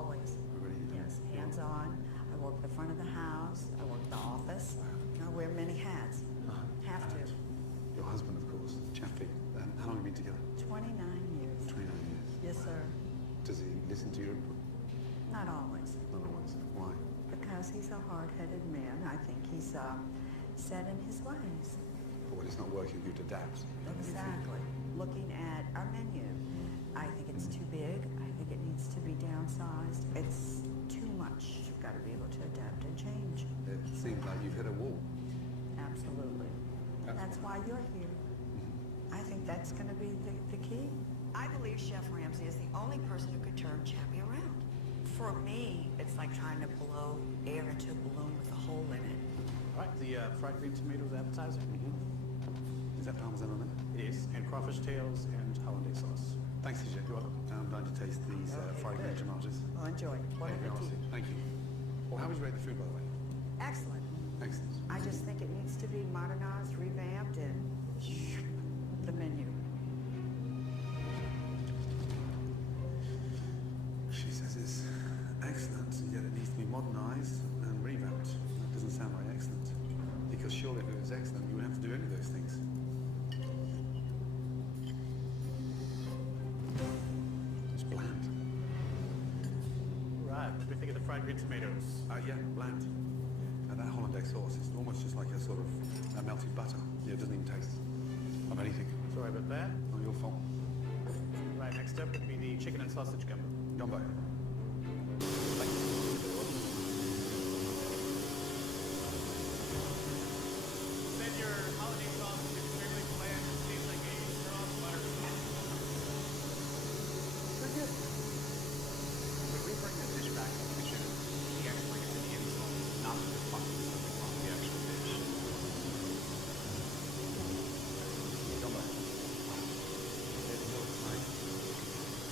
Always. Really? Yes, hands-on. I work the front of the house. I work the office. I wear many hats. Have to. Your husband, of course, Chappie. How long have you been together? 29 years. 29 years. Yes, sir. Does he listen to your input? Not always. Not always. Why? Because he's a hard-headed man. I think he's set in his ways. But when it's not working, you'd adapt. Exactly. Looking at our menu, I think it's too big. I think it needs to be downsized. It's too much. You've got to be able to adapt and change. It seems like you've hit a wall. Absolutely. That's why you're here. I think that's going to be the key. I believe Chef Ramsay is the only person who could turn Chappie around. For me, it's like trying to blow air into a balloon with a hole in it. All right, the fried green tomatoes appetizer. Is that parmesan on it? It is, and crawfish tails and hollandaise sauce. Thanks, TJ. You're welcome. Now I'm going to taste these fried green tomatoes. Well, enjoy. Bon appetit. Thank you. Well, how would you rate the food, by the way? Excellent. Excellent. I just think it needs to be modernized, revamped, and the menu. She says it's excellent, yet it needs to be modernized and revamped. That doesn't sound very excellent. Because surely if it was excellent, you wouldn't have to do any of those things. It's bland. Right, what do you think of the fried green tomatoes? Yeah, bland. And that hollandaise sauce is almost just like a sort of melted butter. Yeah, it doesn't even taste of anything. Sorry about that. Not your fault. Right, next up would be the chicken and sausage gumbo. Gumbo. Said your holiday sauce is extremely bland. It tastes like a strong butter. Very good. When we bring the dish back to the kitchen, we actually bring it to the insult, not to the fucking something wrong with the actual dish. Gumbo. It looks like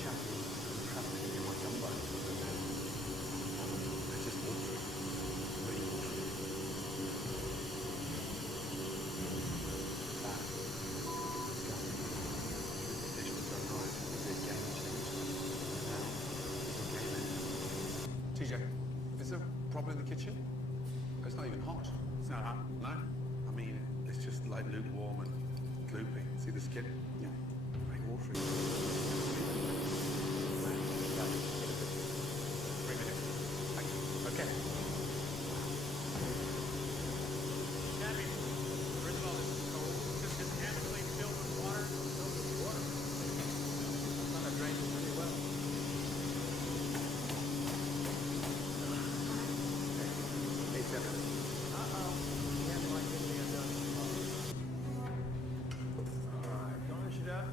Chappie trapping in my gumbo. It's just watery. Really watery. That is disgusting. The dish was done right. It was a game changer. Now, it's a game ender. TJ, is there a problem in the kitchen? It's not even hot. It's not hot. No? I mean, it's just like lukewarm and gloopy. See the skin? Yeah. Very watery. 3 minutes. Thank you. Okay. Chappie, first of all, this is cold. This is actually filled with water. Filled with water. I'm gonna drain it pretty well. Hey, Seven. Uh-oh. You haven't liked anything I've done. Alright, garnish it up.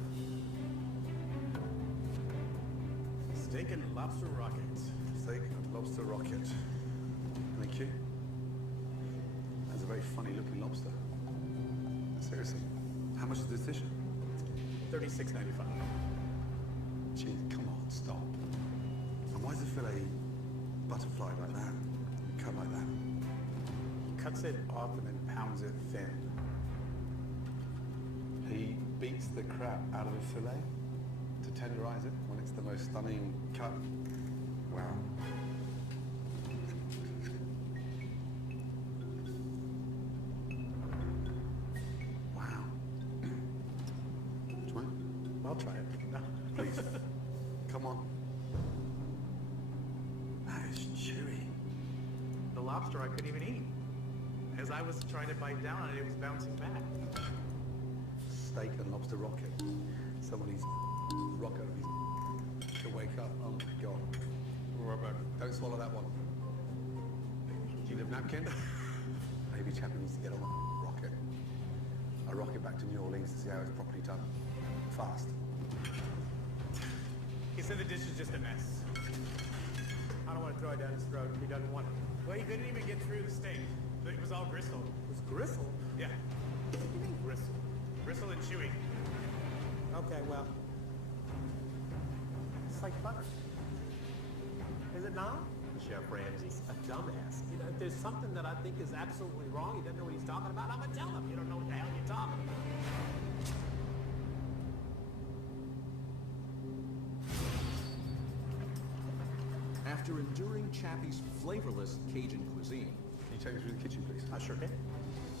Steak and lobster rockets. Steak and lobster rocket. Thank you. That's a very funny looking lobster. Seriously. How much is this dish? $36.95. Gee, come on, stop. And why is the fillet butterfly like that? Cut like that? Cuts it off and then pounds it thin. He beats the crap out of a fillet to tenderize it when it's the most stunning cut. Wow. Wow. Do you want it? I'll try it. No. Please. Come on. That is chewy. The lobster I couldn't even eat. As I was trying to bite down on it, it was bouncing back. Steak and lobster rocket. Somebody's rocket to wake up. Oh my God. Robert. Don't swallow that one. Do you live napkin? Maybe Chappie needs to get on a rocket. A rocket back to New Orleans to see how it's properly done. Fast. He said the dish is just a mess. I don't want to throw it down his throat if he doesn't want it. Well, he couldn't even get through the steak. It was all gristle. It was gristle? Yeah. What do you mean? Gristle. Gristle and chewy. Okay, well, it's like butter. Is it not? Chef Ramsay. A dumbass. You know, if there's something that I think is absolutely wrong, he doesn't know what he's talking about, I'm gonna tell him. You don't know what the hell you're talking about. After enduring Chappie's flavorless Cajun cuisine, Can you take me through the kitchen, please? I sure can.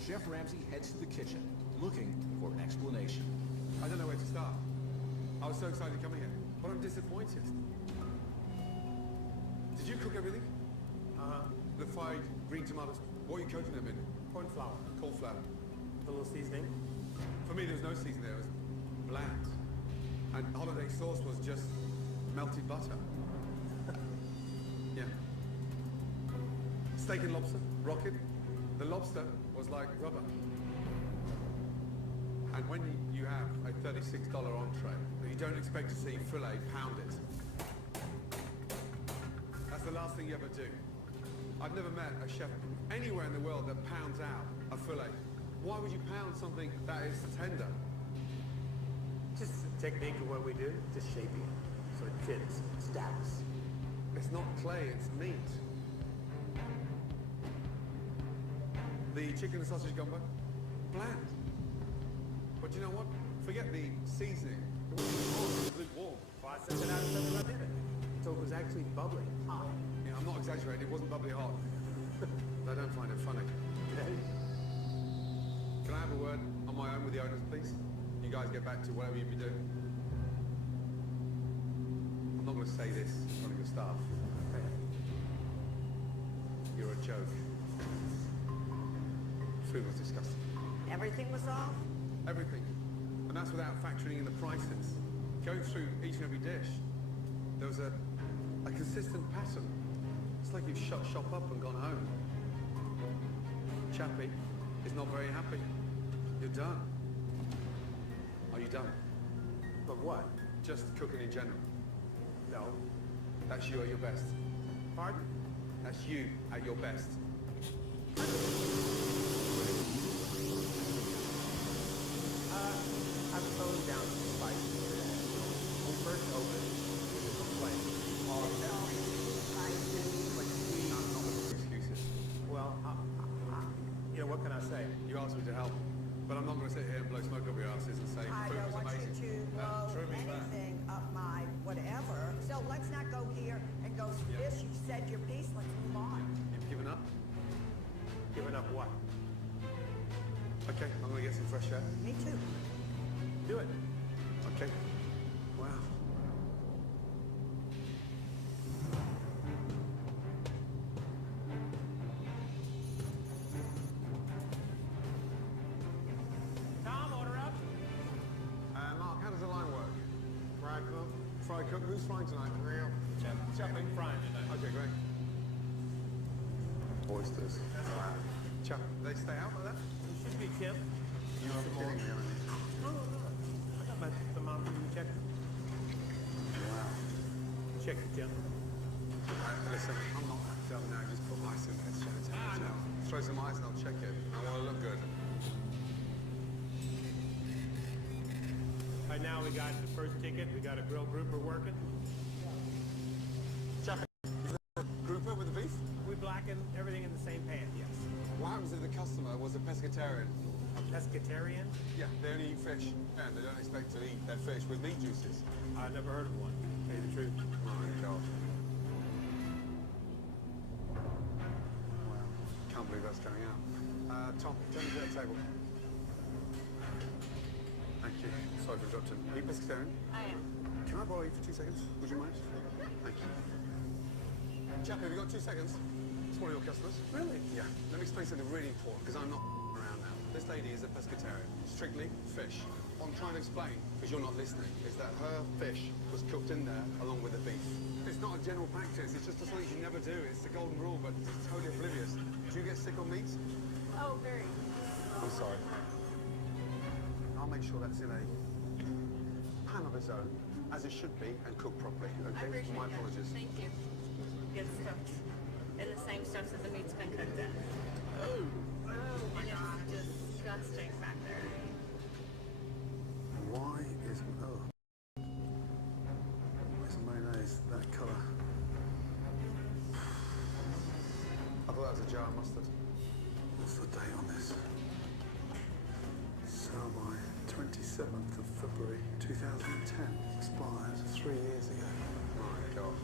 Chef Ramsay heads to the kitchen, looking for an explanation. I don't know where to start. I was so excited coming here, but I'm disappointed. Did you cook everything? The fried green tomatoes, what are you coating them in? Corn flour. Cold flour. A little seasoning. For me, there was no seasoning there, it was bland. And holiday sauce was just melted butter. Yeah. Steak and lobster, rocket. The lobster was like rubber. And when you have a $36 entree that you don't expect to see filet pounded, that's the last thing you ever do. I've never met a chef anywhere in the world that pounds out a filet. Why would you pound something that is tender? Just a technique of what we do, just shaping it so it fits, stacks. It's not clay, it's meat. The chicken and sausage gumbo, bland. But you know what? Forget the seasoning. It wasn't lukewarm. Well, I sent it out and said that I did it. So it was actually bubbly, hot. Yeah, I'm not exaggerating, it wasn't bubbly hot. I don't find it funny. Okay? Can I have a word on my own with the owners, please? You guys get back to whatever you be doing. I'm not going to say this in front of your staff. Okay. You're a joke. Food was disgusting. Everything was off? Everything. And that's without factoring in the prices. Going through each and every dish, there was a consistent pattern. It's like you've shut shop up and gone home. Chappie is not very happy. You're done. Are you done? But what? Just cooking in general. No. That's you at your best. Pardon? That's you at your best. I've toned down the spices today. When we first opened, we were complaining. Excuses. Well, you know, what can I say? You asked me to help, but I'm not going to sit here and blow smoke up your asses and say I food don't was want you amazing. to blow Throw me back. anything up my whatever. So let's not go here and go through Yeah. this. You've said your piece. Let's move on. You've given up? Giving up what? Okay, I'm going to get some fresh air. Me too. Do it. Okay. Wow. Tom, order up. Mark, how does the line work? Fry cook. Fry cook? Who's frying tonight? Real. Chappie frying tonight. Okay, great. Oysters. Wow. Chap, they stay out like that? It should be Kim. You are kidding me, aren't you? No, no, no. I got my thermometer in the check. Wow. Check it, Kim. Listen, I'm not that dumb now. Just put ice in there. Check the temperature. Throw some ice and I'll check it. I want to look good. Right now we got the first ticket. We got a grill grouper working. Grouper with the beef? We blacken everything in the same pan, yes. What happens if the customer was a pescatarian? A pescatarian? Yeah, they only eat fish, and they don't expect to eat their fish with meat juices. I've never heard of one. Tell you the truth. Oh my God. Wow. Can't believe that's going out. Tom, turn to that table. Thank you. Sorry for interrupting. Are you pescatarian? I am. Can I borrow you for 2 seconds? Would you mind? Thank you. Chap, have you got 2 seconds? It's one of your customers. Really? Yeah. Let me explain something really important, because I'm not around now. This lady is a pescatarian, strictly fish. What I'm trying to explain, because you're not listening, is that her fish was cooked in there along with the beef. It's not a general practice, it's just something you never do. It's the golden rule, but it's totally oblivious. Do you get sick on meat? Oh, very. I'm sorry. I'll make sure that's in a pan of its own, as it should be, and cooked properly, okay? My apologies. Thank you. Good stuff. And the same stuff that the meat's been cooked in. Oh my And God. it's disgusting back there. Why is mayonnaise that colour? I thought that was a jar of mustard. What's the date on this? Sell by 27th of February 2010. Expired 3 years ago. My God.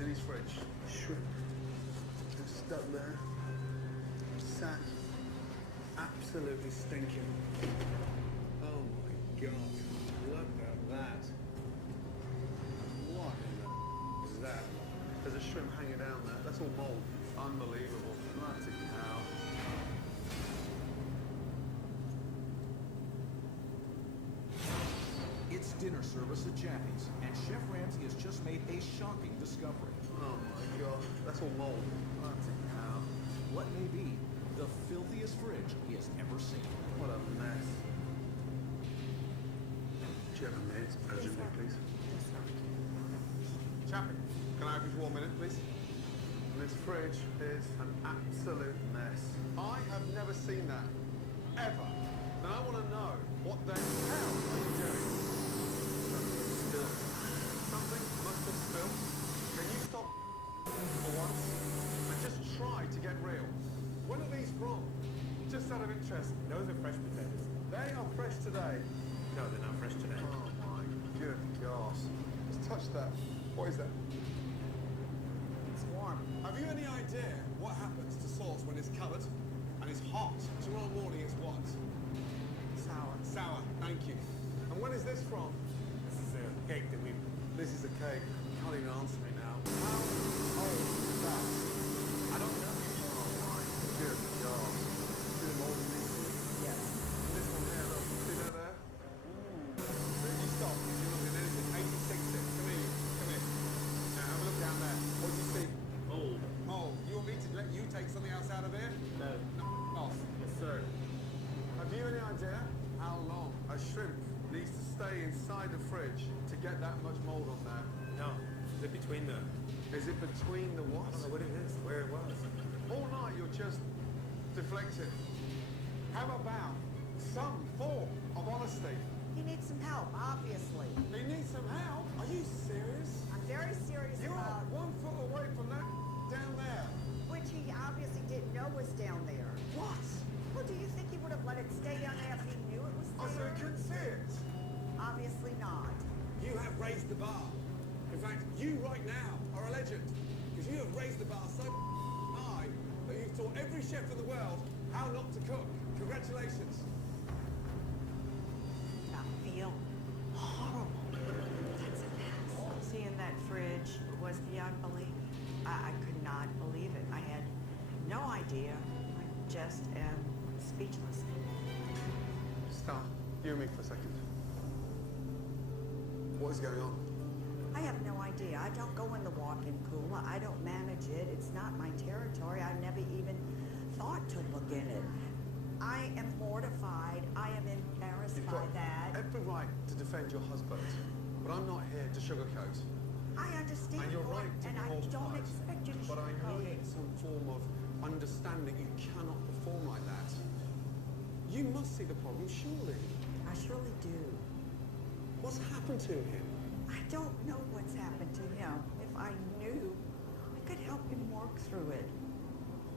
in his fridge. Shrimp. Just stuck there. Sat. Absolutely stinking. Oh my God. Look at that. What in the is that? There's a shrimp hanging down there. That's all mold. Unbelievable. Bloody hell. It's dinner service at Chappie's, and Chef Ramsay has just made a shocking discovery. Oh my God. That's all mold. Bloody hell. What may be the filthiest fridge he has ever seen. What a mess. Do you have a minute? Urgently, please. Chappie, can I have you for 1 minute, please? This fridge is an absolute mess. I have never seen that. Ever. And I want to know what the hell are you doing? Something spilled. Something must have spilled. Can you stop for once? And just try to get real. When are these from? Just out of interest. Those are fresh potatoes. They are fresh today. No, they're not fresh today. Oh my good gosh. Just touch that. What is that? It's warm. Have you any idea what happens to sauce when it's covered and it's hot? Tomorrow morning it's what? Sour. Sour, thank you. And when is this from? This is a cake that we... This is a cake. You can't even answer me now. How old is that? I don't know. Oh my good God. Is it older than me? Yes. And this one here, look. See that there? You stop. You're looking at anything. 86 it. Come here. Come here. Now have a look down there. What do you see? Old. Mold. You want me to let you take something else out of here? No. No. Off. Yes, sir. Have you any idea how long a shrimp needs to stay inside the fridge to get that much mold on there? No. Is it between the... Is it between the what? I don't know what it is, where it was. All night you're just deflecting. How about some form of honesty? He needs some help, obviously. He needs some help. Are you serious? I'm very serious You're about 1 foot away from that down there. which he obviously didn't know was down there. What? Well, do you think he would have let it stay down there if he knew it was Oh, so there? he couldn't see it. Obviously not. You have raised the bar. In fact, you right now are a legend. Because you have raised the bar so high that you've taught every chef in the world how not to cook. Congratulations. I feel horrible. That's a mess. Seeing that fridge was beyond belief. I could not believe it. I had no idea. I just am speechless. Stop. You and me for a second. What is going on? I have no idea. I don't go in the walk-in cooler. I don't manage it. It's not my territory. I never even thought to look in it. I am mortified. I am embarrassed You've by got that. every right to defend your husband, but I'm not here to sugarcoat. I understand. And you're Lord, right to and be I mortified. don't expect you to But I sugarcoat need it. some form of understanding. You cannot perform like that. You must see the problem, surely. I surely do. What's happened to him? I don't know what's happened to him. If I knew, I could help him work through it.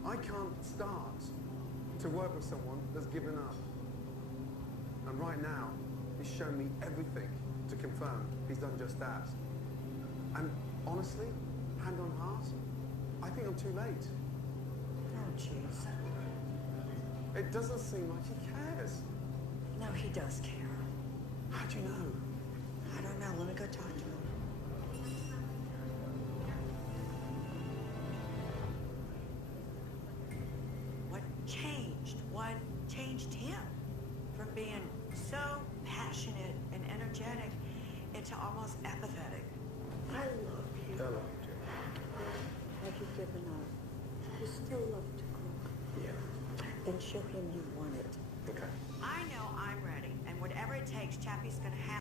I can't start to work with someone that's given up. And right now, he's shown me everything to confirm he's done just that. And honestly, hand on heart, I think I'm too late. Oh, jeez. It doesn't seem like he cares. No, he does care. How do you know? I don't know. Let me go talk to him. What changed? What changed him from being so passionate and energetic into almost apathetic? I love you. Hello. Have you given up? You still love to cook? Yeah. Then show him you want it. Okay. I know I'm ready, and whatever it takes, Chappie's gonna have.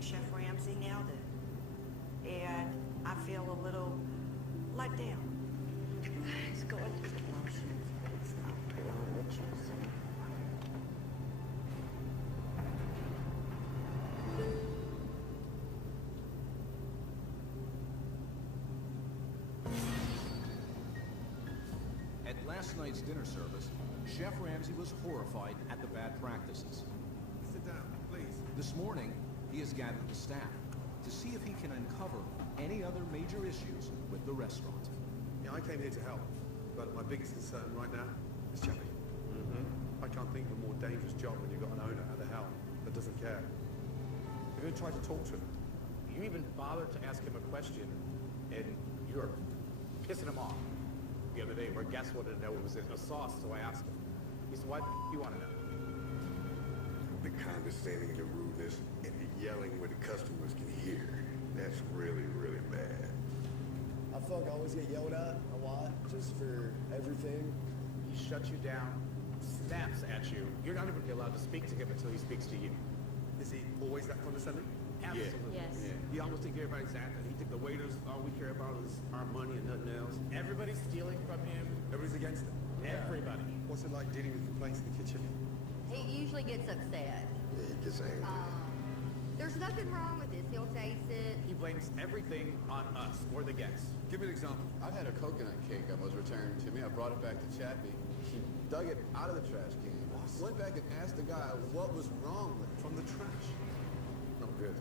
Chef Ramsay nailed it. And I feel a little let down. He's going through the motions, but it's not doing what you say. At last night's dinner service, Chef Ramsay was horrified at the bad practices. Sit down, please. This morning, he has gathered the staff to see if he can uncover any other major issues with the restaurant. Yeah, I came here to help, but my biggest concern right now is Chappie. I can't think of a more dangerous job when you've got an owner at the helm that doesn't care. You're going to try to talk to him. You even bothered to ask him a question, and you're pissing him off. The other day, our guest wanted to know what was in a sauce, so I asked him. He said, why do you want to know? The condescending and the rudeness and the yelling where the customers can hear. That's really, really bad. I feel like I always get yelled at a lot, just for everything. He shuts you down, snaps at you. You're not even allowed to speak to him until he speaks to you. Is he always that condescending? Absolutely. Yes. He almost take everybody's at. He think the waiters, all we care about is our money and nothing else. Everybody's stealing from him. Everybody's against him. Everybody. What's it like dealing with complaints in the kitchen? He usually gets upset. Yeah, he gets angry. There's nothing wrong with this. He'll taste it. He blames everything on us or the guests. Give me an example. I've had a coconut cake that was returned to me. I brought it back to Chappie. He dug it out of the trash can. Went back and asked the guy what was wrong with it. From the trash. Not good.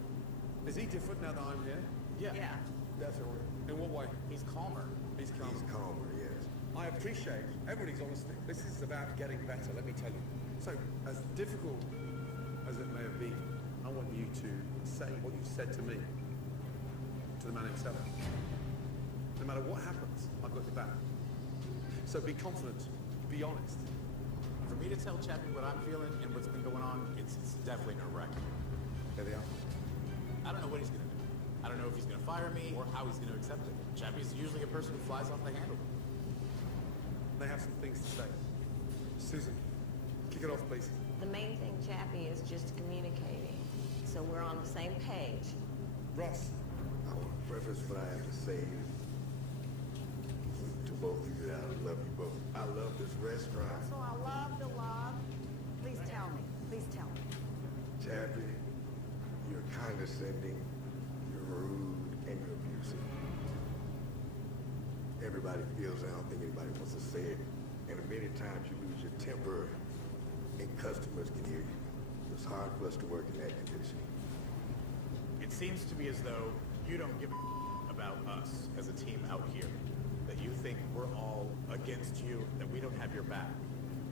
Is he different now that I'm here? Yeah. Definitely. In what way? He's calmer. He's calm. He's calmer, yes. I appreciate everybody's honesty. This is about getting better, let me tell you. So, as difficult as it may have been, I want you to say what you said to me, to the man himself. No matter what happens, I've got your back. So be confident, be honest. For me to tell Chappie what I'm feeling and what's been going on, it's definitely nerve-wracking. There they are. I don't know what he's going to do. I don't know if he's going to fire me or how he's going to accept it. Chappie's usually a person who flies off the handle. They have some things to say. Susan, kick it off, please. The main thing, Chappie, is just communicating. So we're on the same page. Russ, I want to preface what I have to say to both of you. I love you both. I love this restaurant. So I love the love. Please tell me. Please tell me. Chappie, you're condescending, you're rude, and you're abusive. Everybody feels it. I don't think anybody wants to say it. And many times you lose your temper and customers can hear you. It's hard for us to work in that condition. It seems to me as though you don't give a about us as a team out here. That you think we're all against you, that we don't have your back.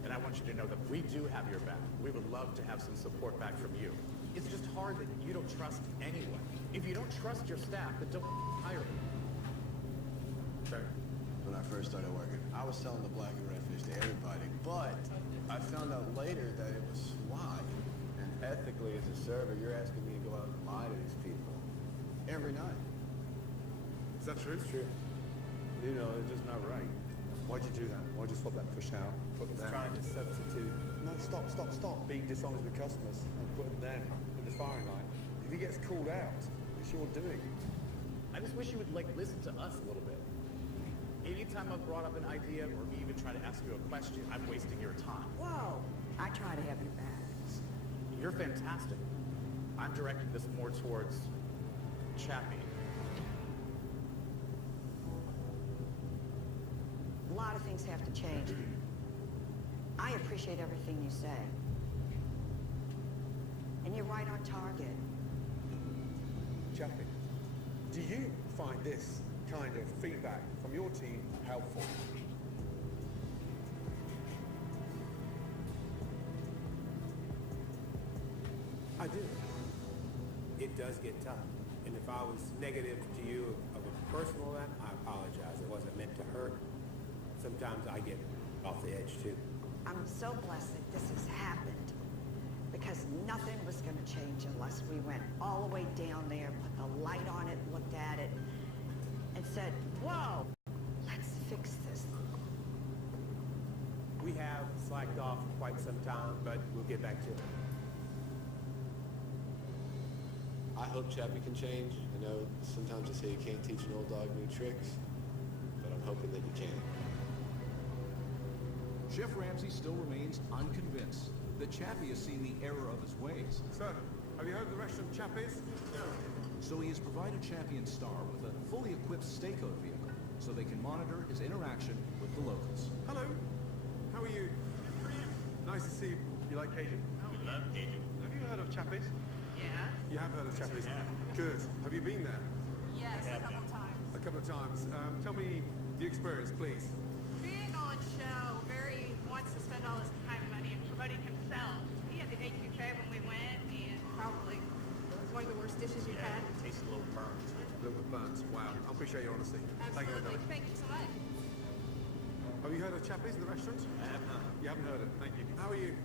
And I want you to know that we do have your back. We would love to have some support back from you. It's just hard that you don't trust anyone. If you don't trust your staff, then don't hire them. okay. When I first started working, I was selling the black and red fish to everybody, but I found out later that it was why. And ethically, as a server, you're asking me to go out and lie to these people every night. Is that true? It's true. You know, it's just not right. Why'd you do that? Why'd you swap that fish out? Put them down? Trying to substitute. No, stop being dishonest with customers and putting them in the firing line. If he gets called out, it's your doing. I just wish you would listen to us a little bit. Anytime I've brought up an idea or me even try to ask you a question, I'm wasting your time. Whoa. I try to have your back. You're fantastic. I'm directing this more towards Chappie. A lot of things have to change. I appreciate everything you say. And you're right on target. Chappie, do you find this kind of feedback from your team helpful? I do. It does get tough. And if I was negative to you of a personal level, I apologize. It wasn't meant to hurt. Sometimes I get off the edge too. I'm so blessed that this has happened because nothing was going to change unless we went all the way down there, put the light on it, looked at it, and said, whoa, let's fix this. We have slacked off for quite some time, but we'll get back to it. I hope Chappie can change. I know sometimes they say you can't teach an old dog new tricks, but I'm hoping that you can. Chef Ramsay still remains unconvinced that Chappie has seen the error of his ways. Sir, have you heard of the restaurant Chappie's? No. So he has provided Chappie and Star with a fully equipped stakeout vehicle so they can monitor his interaction with the locals. Hello. How are you? Nice to see you. You like Cajun? We love Cajun. Have you heard of Chappie's? Yeah. You have heard of Chappie's? Yeah. Good. Have you been there? Yes, a couple times. A couple of times. Tell me the experience, please. Big on show, very wants to spend all his time and money promoting himself. He had the AQK when we went, and probably one of the worst dishes you've had. It tastes a little burnt. A little bit burnt. Wow. I appreciate your honesty. Thank you, Absolutely. madam. Thank you so much. Have you heard of Chappie's, the restaurant? I have not. You haven't heard it. Thank you. How are you?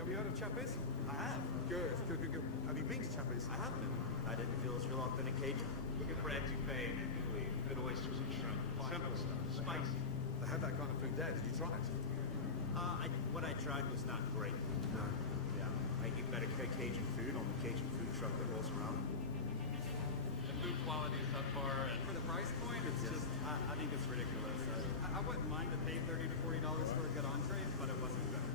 Have you heard of Chappie's? I have. Good. Good, good, good. Have you been to Chappie's? I have been. I didn't feel it's real authentic Cajun. Look at bread touffee and good oysters and shrimp. Simple stuff. Spicy. They had that kind of food there. Did you try it? What I tried was not great. No. Yeah. I eat better Cajun food on the Cajun food truck that rolls around. The food quality is subpar, and for the price point, it's just, I think it's ridiculous. I wouldn't mind to pay $30 to $40 for a good entree, but it wasn't good.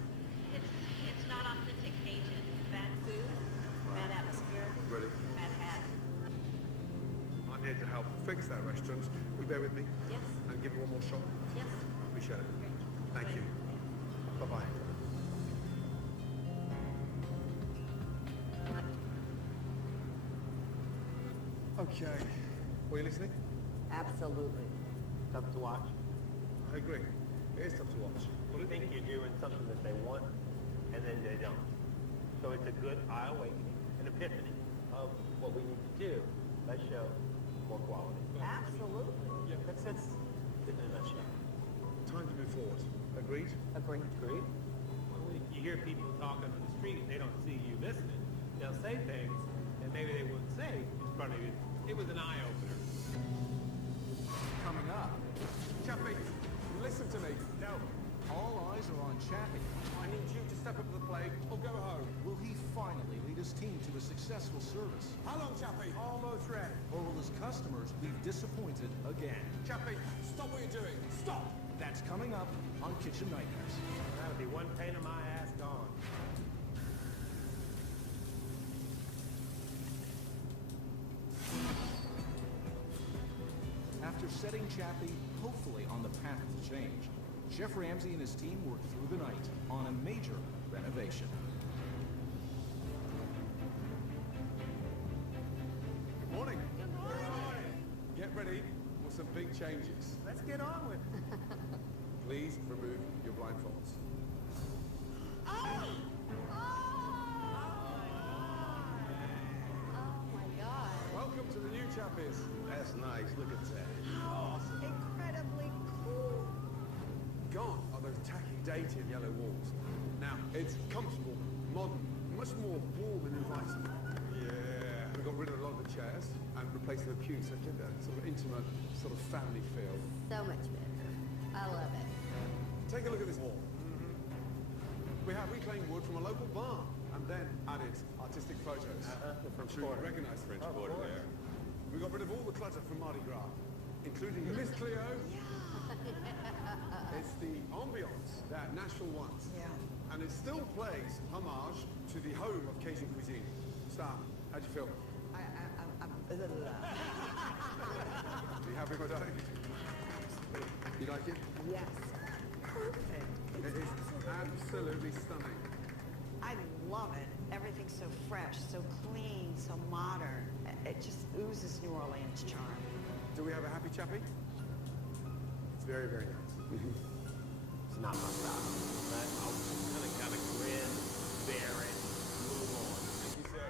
It's not authentic Cajun. Bad food, bad atmosphere, Ready? bad hat. I'm here to help fix that restaurant. Will you bear with me? Yes. And give it one more shot? Yes. Appreciate it. Great. Thank you. Bye-bye. Okay. Were you listening? Absolutely. Tough to watch. I agree. It is tough to watch. You think you're doing something that they want, and then they don't. So it's a good eye awakening, an epiphany of what we need to do. Let's show more quality. Absolutely. Yeah, that's it in a nutshell. Time to move forward. Agreed? Agreed. Agreed. You hear people talking on the street, they don't see you listening. They'll say things that maybe they wouldn't say in front of you. It was an eye-opener. Coming up, Chappie, listen to me. no, all eyes are on Chappie. I need you to step up to the plate or go home. Will he finally lead his team to a successful service? How long, Chappie? Almost ready. Or will his customers be disappointed again? Chappie, stop what you're doing. Stop! That's coming up on Kitchen Nightmares. That'll be one pain in my ass gone. After setting Chappie hopefully on the path to change, Chef Ramsay and his team worked through the night on a major renovation. Good morning. Good morning. Get ready for some big changes. Let's get on with it. Please remove your blindfolds. Oh! Oh my God. Welcome to the new Chappies. That's nice. Look at that. Incredibly cool. Gone are those tacky, dated yellow walls. Now, it's comfortable, modern, much more warm and inviting. Yeah. We got rid of a lot of the chairs and replaced them with pews, so give that sort of intimate, sort of family feel. So much better. I love it. Take a look at this wall. We have reclaimed wood from a local barn and then added artistic photos. From I'm sure you Florida. recognize the French Of Quarter course. there. We got rid of all the clutter from Mardi Gras, including Miss Cleo. It's the ambiance that Nashville wants. Yeah. And it still plays homage to the home of Cajun cuisine. Star, how'd you feel? I'm Are you happy with that? You like it? yes. Perfect. It is absolutely stunning. I love it. Everything's so fresh, so clean, so modern. It just oozes New Orleans charm. Do we have a happy Chappie? It's very, very nice. It's not my style. But I'll just kind of grin, bear it, move on. Thank you, sir.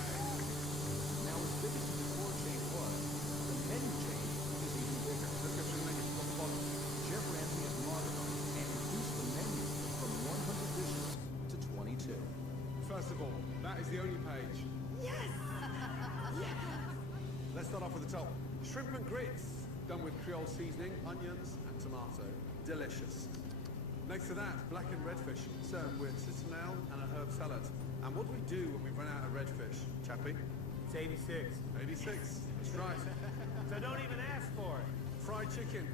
Now, as big as the decor change was, the menu change is even bigger. Let's go through the menu from the bottom. Chef Ramsay has modernized and reduced the menu from 100 dishes to 22. First of all, that is the only page. Yes! Let's start off with the top. Shrimp and grits, done with Creole seasoning, onions, and tomato. Delicious. Next to that, blackened redfish, served with citronelle and a herb salad. And what do we do when we run out of redfish, Chappie? It's 86. 86. That's right. So don't even ask for it. Fried chicken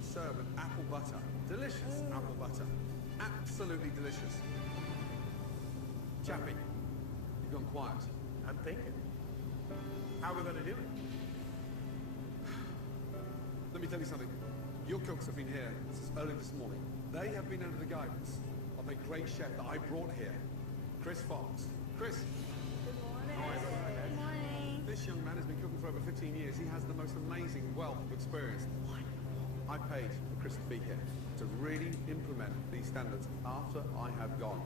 served with apple butter. Delicious apple butter. Absolutely delicious. Chappie, you've gone quiet. I'm thinking. How are we going to do it? Let me tell you something. Your cooks have been here since early this morning. They have been under the guidance of a great chef that I brought here, Chris Fox. Chris. Good morning. This young man has been cooking for over 15 years. He has the most amazing wealth of experience. I paid for Chris to be here to really implement these standards after I have gone.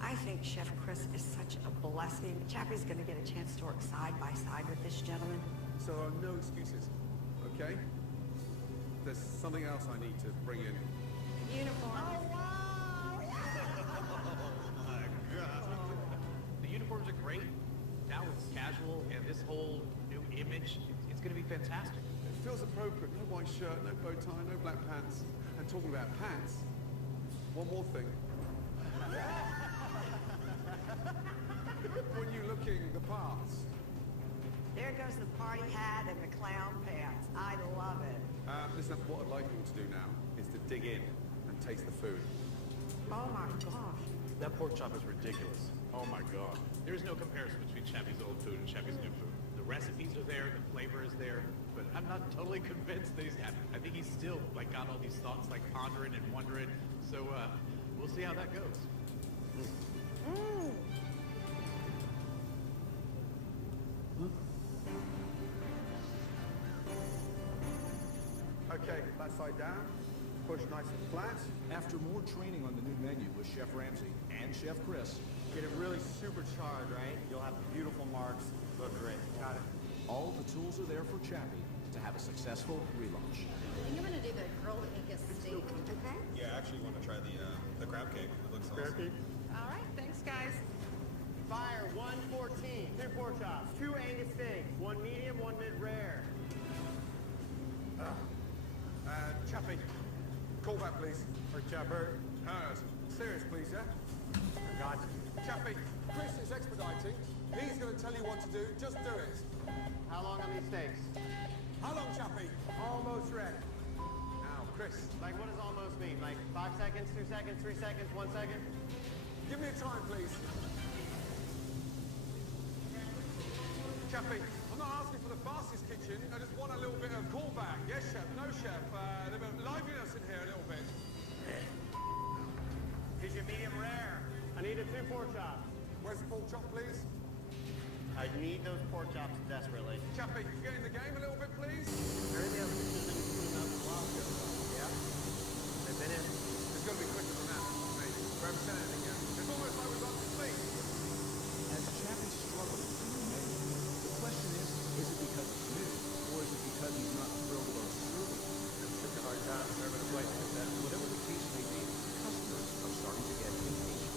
I think Chef Chris is such a blessing. Chappie's going to get a chance to work side by side with this gentleman. So there are no excuses, okay? There's something else I need to bring in. Uniform. Oh, wow! The uniforms are great. Now it's casual, and this whole new image, it's going to be fantastic. It feels appropriate. No white shirt, no bow tie, no black pants. And talking about pants, one more thing. When you're looking the parts, There goes the party hat and the clown pants. I love it. listen, what I'd like you all to do now is to dig in and taste the food. Oh my gosh. That pork chop is ridiculous. Oh my God. There is no comparison between Chappie's old food and Chappie's new food. The recipes are there, the flavor is there, but I'm not totally convinced that he's happy. I think he's still like got all these thoughts like pondering and wondering. So we'll see how that goes. Okay, that side down. Push nice and flat. After more training on the new menu with Chef Ramsay and Chef Chris, Get it really supercharged, right? You'll have beautiful marks. Look great. Got it. all the tools are there for Chappie to have a successful relaunch. I think I'm gonna do the grilled Angus steak. Okay. Yeah, I actually want to try the crab cake. It looks awesome. All right, thanks, guys. Fire 114. 2 pork chops. 2 Angus steaks. 1 medium, 1 mid-rare. Chappie, call back, please. Pork chopper. Serious, please, yeah? Got you. Chappie, Chris is expediting. He's going to tell you what to do. Just do it. How long on these steaks? How long, Chappie? Almost ready. Now, Chris, Like, what does almost mean? Like 5 seconds, 2 seconds, 3 seconds, 1 second? give me a time, please. Chappie, I'm not asking for the fastest kitchen. I just want a little bit of callback. Yes, chef. No, chef. A little bit of liveliness in here, a little bit. Is your medium rare? I need a 2 pork chops. Where's the pork chop, please? I need those pork chops desperately. Chappie, get in the game a little bit, please. They're in the oven. Out a while ago. Yeah. They've been in. It's going to be quicker than that, maybe. Grab anything yet. It's almost like we've got to sleep. As Chappie struggles with the new menu, the question is it because it's new, or is it because he's not thrilled about serving? It's such a hard time serving a place like that. Whatever the case may be, customers are starting to get impatient.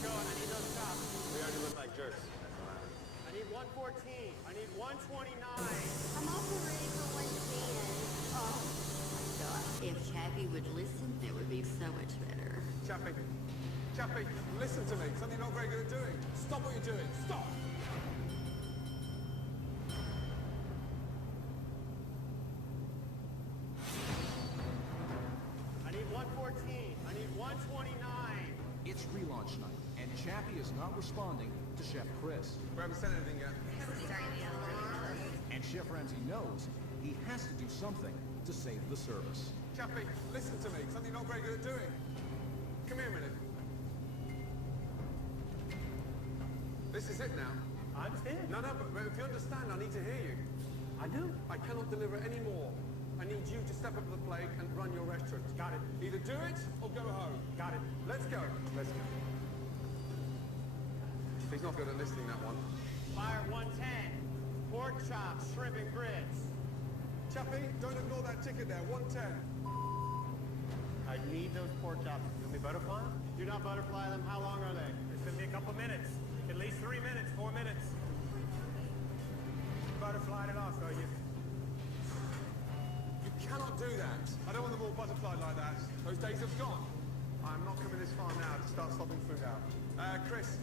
Go on, I need those chops. We already look like jerks. I need 114. I need 129. I'm also ready for 110. Oh my God. If Chappie would listen, it would be so much better. Chappie, Chappie, listen to me. Something you're not very good at doing. Stop what you're doing. Stop. I need 114. I need 129. It's relaunch night, and Chappie is not responding to Chef Chris. We haven't said anything yet. And Chef Ramsay knows he has to do something to save the service. Chappie, listen to me. Something you're not very good at doing. Come here a minute. This is it now. I understand. No, but if you understand, I need to hear you. I do. I cannot deliver any more. I need you to step up to the plate and run your restaurant. Got it. Either do it or go home. Got it. Let's go. Let's go. He's not good at listening, that one. Fire 110. Pork chops, shrimp and grits. Chappie, don't ignore that ticket there. 110. I need those pork chops. You want me butterfly them? Do not butterfly them. How long are they? It's gonna be a couple minutes. At least 3 minutes, 4 minutes. Butterflied it off, are you? You cannot do that. I don't want them all butterflied like that. Those days have gone. I'm not coming this far now to start swapping food out. Chris,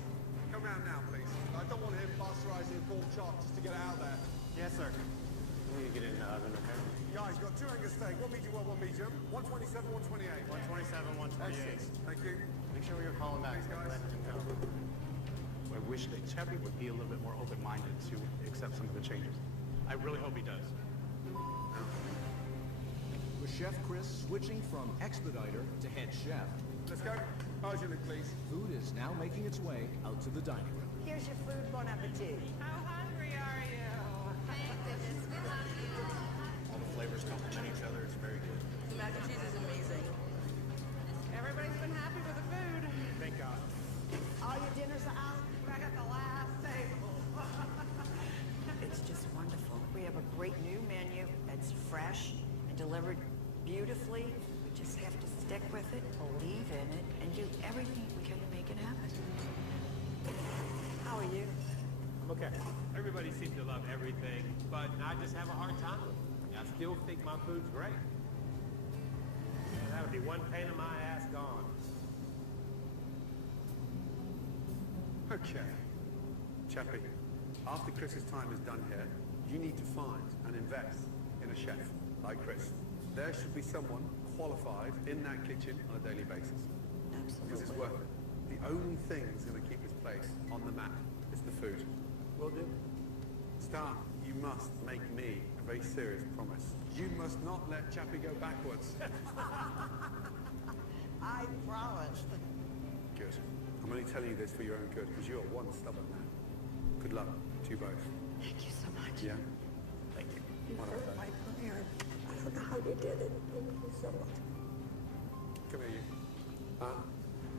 come Come round now, please. I don't want him pasteurizing a pork chop just to get it out there. Yes, sir. We need to get it in the oven, okay? Guys, got 2 Angus steak. One medium well, one medium. 127, 128. 127, 128. Excellent. Thank you. Make sure you're calling back. Thanks, guys. Let him know. I wish that Chappie would be a little bit more open-minded to accept some of the changes. I really hope he does. With Chef Chris switching from expediter to head chef, Let's go. Urgently, please. food is now making its way out to the dining room. Here's your food, bon appetit. How hungry are you? Thank goodness we love you. All the flavors complement each other. It's very good. The mac and cheese is amazing. Everybody's been happy with the food. Thank God. All your dinners are out. Back at the last table. It's just wonderful. We have a great new menu that's fresh and delivered beautifully. We just have to stick with it, believe in it, and do everything we can to make it happen. How are you? I'm okay. Everybody seems to love everything, but I just have a hard time with it. I still think my food's great. That would be one pain in my ass gone. Okay. Chappie, after Chris's time is done here, you need to find and invest in a chef like Chris. There should be someone qualified in that kitchen on a daily basis. Because it's worth it. The only thing that's going to keep this place on the map is the food. Will do. Star, you must make me a very serious promise. You must not let Chappie go backwards. I promised. Good. I'm only telling you this for your own good, because you're one stubborn man. Good luck to you both. Thank you so much. Yeah? Thank you. You heard my prayer. I don't know how you did it. Thank you so much. Come here, you.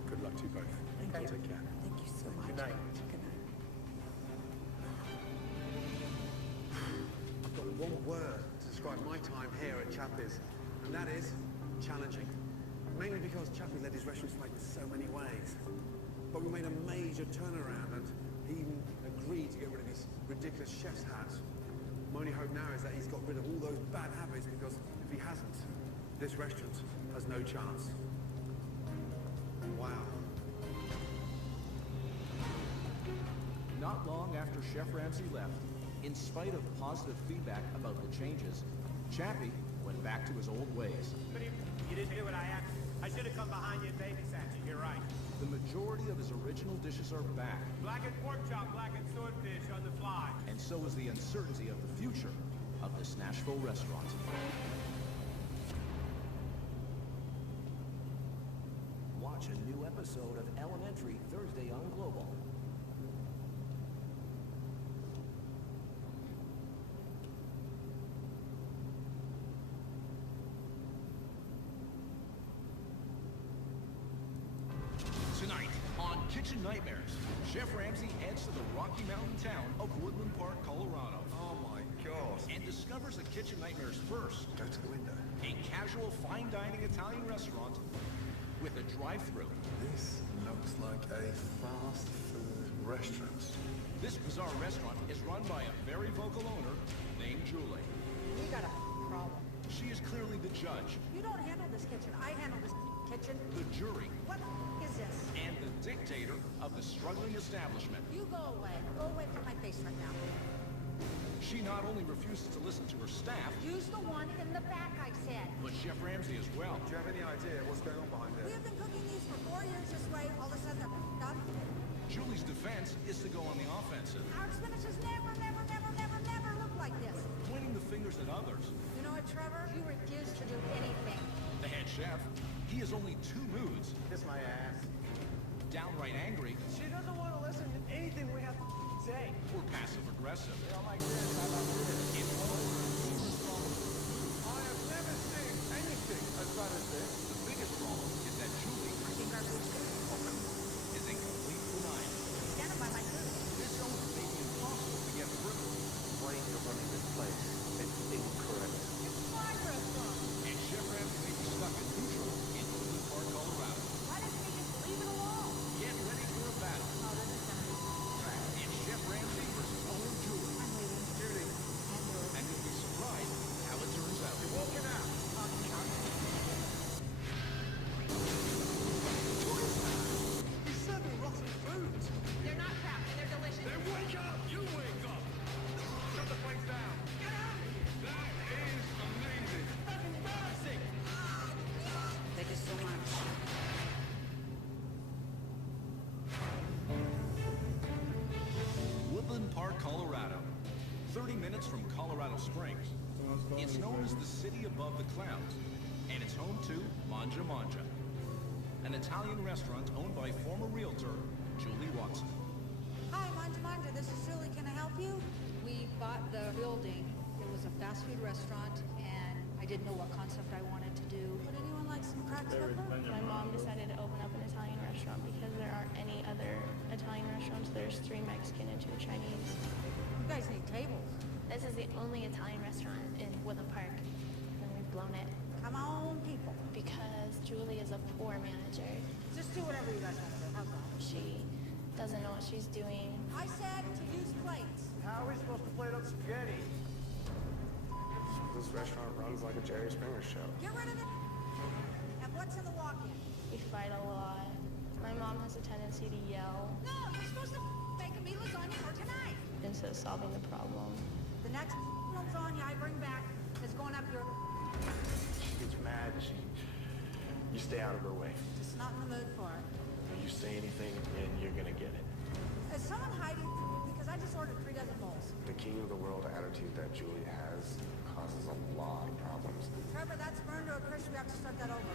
Good luck to you both. Thank you. Take care. Thank you so much. Good night. Good night. I've got one word to describe my time here at Chappie's, and that is challenging. Mainly because Chappie led his restaurants like so many ways. But we made a major turnaround, and he even agreed to get rid of his ridiculous chef's hat. My only hope now is that he's got rid of all those bad habits, because if he hasn't, this restaurant has no chance. Wow. Not long after Chef Ramsay left, in spite of positive feedback about the changes, Chappie went back to his old ways. But you didn't do what I asked. I should have come behind you and babysat you. You're right. The majority of his original dishes are back, Blackened pork chop, blackened swordfish on the fly. and so is the uncertainty of the future of this Nashville restaurant. Watch a new episode of Elementary Thursday on Global. Tonight on Kitchen Nightmares, Chef Ramsay heads to the Rocky Mountain town of Woodland Park, Colorado. Oh my God. And discovers a Kitchen Nightmares first. Go to the window. A casual fine dining Italian restaurant with a drive-thru. This looks like a fast food restaurant. This bizarre restaurant is run by a very vocal owner named Julie. You got a problem. She is clearly the judge, You don't handle this kitchen. I handle this kitchen. the jury, What is this? and the dictator of the struggling establishment. You go away. Go away from my face right now. She not only refuses to listen to her staff, Use the one in the back, I said. but Chef Ramsay as well. Do you have any idea what's going on behind We there? have been cooking these for 4 years this way. All of a sudden they're done. Julie's defense is to go on the offensive, Our spinach has never looked like this. pointing the fingers at others. You know what, Trevor? You refuse to do anything. The head chef, he has only two moods: Kiss my ass. downright angry She doesn't want to listen to anything we have to say. or passive-aggressive. You don't like this, how about this? In one of her numerous problems, I have never seen anything as bad as this. the biggest problem is that Julie I think our food's good. is in complete denial. Stand by my food. This owner may be impossible to get through, The way you're running this place, it's incorrect. It's my restaurant. and Chef Ramsay may be stuck in neutral in Woodland Park, Colorado. Why doesn't he just leave it alone? Get ready for a battle. Oh, this is gonna be trash. It's Chef Ramsay versus owner Julie. I'm leaving. Judy, And yours. And you'll be surprised how it turns out. you're walking out. Oh, from Colorado Springs. It's known as the city above the clouds, and it's home to Mangia Mangia, an Italian restaurant owned by former realtor Julie Watson. Hi, Manja Manja, this is Julie. Can I help you? We bought the building. It was a fast food restaurant, and I didn't know what concept I wanted to do. Would anyone like some cracked pepper? My mom decided to open up an Italian restaurant because there aren't any other Italian restaurants. There's 3 Mexican and 2 Chinese. You guys need tables. This is the only Italian restaurant in Woodland Park, and we've blown it. Come on, people. Because Julie is a poor manager. Just do whatever you guys want to do. How's that? She doesn't know what she's doing. I said to use plates. How are we supposed to plate up spaghetti? This restaurant runs like a Jerry Springer show. Get rid of it. And what's in the walk-in? We fight a lot. My mom has a tendency to yell No, you're supposed to make a meat lasagna for tonight. instead of solving the problem. The next lasagna I bring back is going up your... She gets mad. You stay out of her way. Just not in the mood for it. You say anything, and you're gonna get it. Is someone hiding? Because I just ordered 3 dozen bowls. The king of the world attitude that Julie has causes a lot of problems. Trevor, that's burned to a crisp. We have to start that over.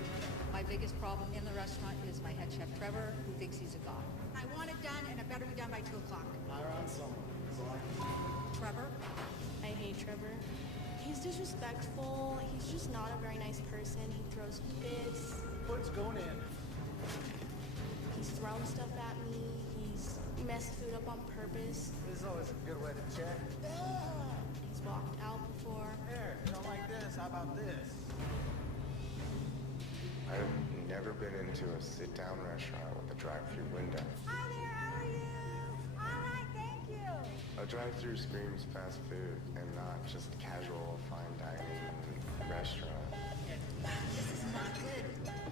My biggest problem in the restaurant is my head chef, Trevor, who thinks he's a god. I want it done, and it better be done by 2 o'clock. Hire on someone. Trevor? I hate Trevor. He's disrespectful. He's just not a very nice person. He throws fits. What's going in? He's thrown stuff at me. He's messed food up on purpose. This is always a good way to check. He's walked out before. Here, you don't like this? How about this? I've never been into a sit-down restaurant with a drive-through window. Hi there, how are you? All right, thank you. A drive-through screams fast food and not just casual fine dining restaurant. This is not good.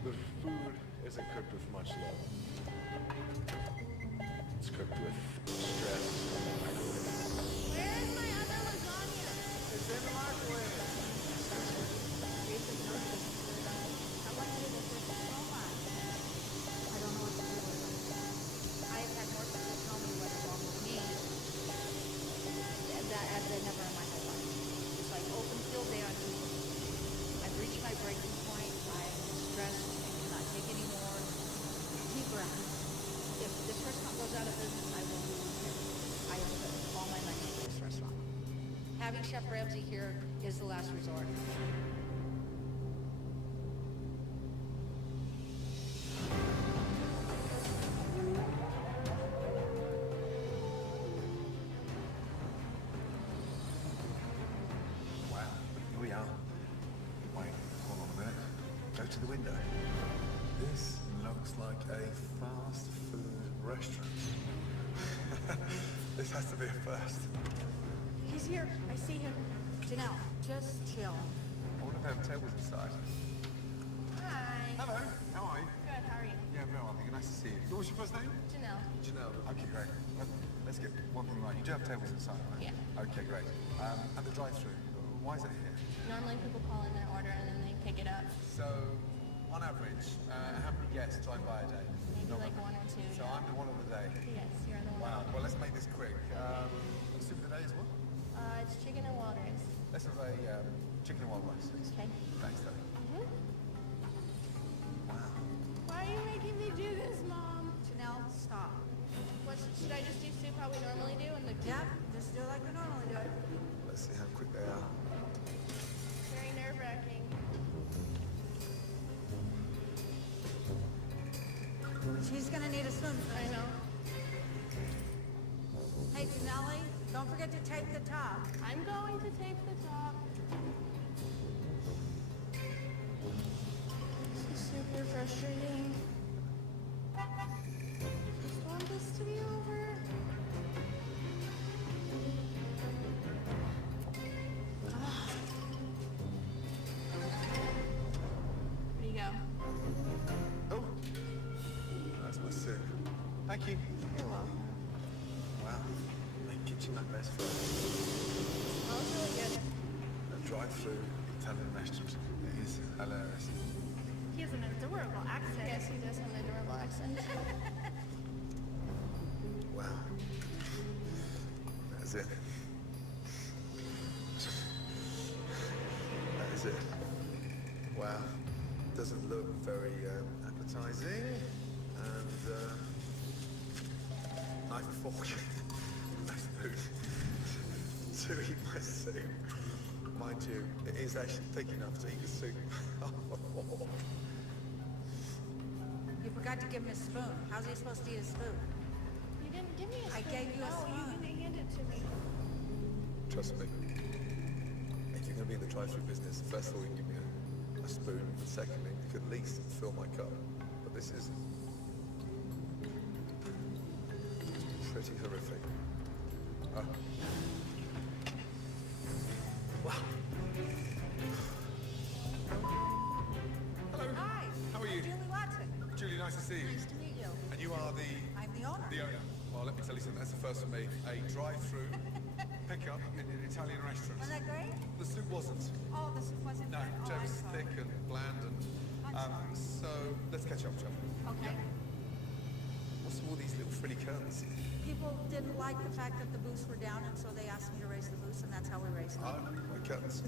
The food isn't cooked with much love. It's cooked with stress and microwave. Where's my other lasagna? It's in the microwave. Basic notice. I want you to do this so much. I don't know what to do with it. I have had more people tell me what's wrong with me that as they never in my whole life. It's like open field day on TV. I've reached my breaking point. I'm stressed and cannot take any more. Deep breaths. If this restaurant goes out of business, I will lose it. I have put all my money into this restaurant. Having Chef Ramsay here is the last resort. Wow, here we are. Wait, hold on a minute. Go to the window. This looks like a fast food restaurant. This has to be a first. He's here. I see him. Janelle, just chill. I wonder if they have tables inside. Hi. Hello, how are you? Good, how are you? Yeah, well, I think nice to see you. What's your first name? Janelle. Janelle. Okay, great. Let's get one thing right. You do have tables inside, right? Yeah. Okay, great. And the drive-through, why is it here? Normally people call in their order and then they pick it up. So, on average, how many guests drive by a day? Maybe like 1 or 2. So I'm the one of the day. Yes, you're the one. Wow. Well, let's make this quick. The soup of the day is what? It's chicken and wild rice. Let's have a chicken and wild rice. Okay. Thanks, Daddy. Wow. Why are you making me do this, Mom? Janelle, stop. Should I just do soup how we normally do? And Yep, just do it like we normally do it. Let's see how quick they are. Very nerve-wracking. She's gonna need a spoon. I know. Hey, Janelle, don't forget to tape the top. I'm going to tape the top. This is super frustrating. I just want this to be over. Here you go. Oh, that's my soup. Thank you. You're welcome. Wow. Make kitchen that best for Smells really good. a drive-through Italian restaurant. It is hilarious. He has an adorable accent. Yes, he does have an adorable accent. Wow. That's it. Very appetizing. And knife and fork. No spoon. To eat my soup. Mind you, it is actually thick enough to eat the soup. You forgot to give him his spoon. How's he supposed to eat a spoon? You didn't give me a spoon. I gave you a spoon. No, you didn't hand it to me. Trust me. If you're going to be in the drive-through business, first of all, you give me a spoon, and secondly, you could at least fill my cup. But this is pretty horrific. Oh. Wow. Hello. Hi. How are you? Julie Watson. Julie, nice to see you. Nice to meet you. And you are the... I'm the owner. The owner. Well, let me tell you something. That's the first for me. A drive-through pickup in an Italian restaurant. Was that great? The soup wasn't. Oh, the soup wasn't No, good. Joe Oh, was I'm thick sorry. and bland and... so, let's catch up, shall we? Okay. What's all these little frilly curtains? People didn't like the fact that the booths were down, and so they asked me to raise the booths, and that's how we raised them. Oh, the curtains.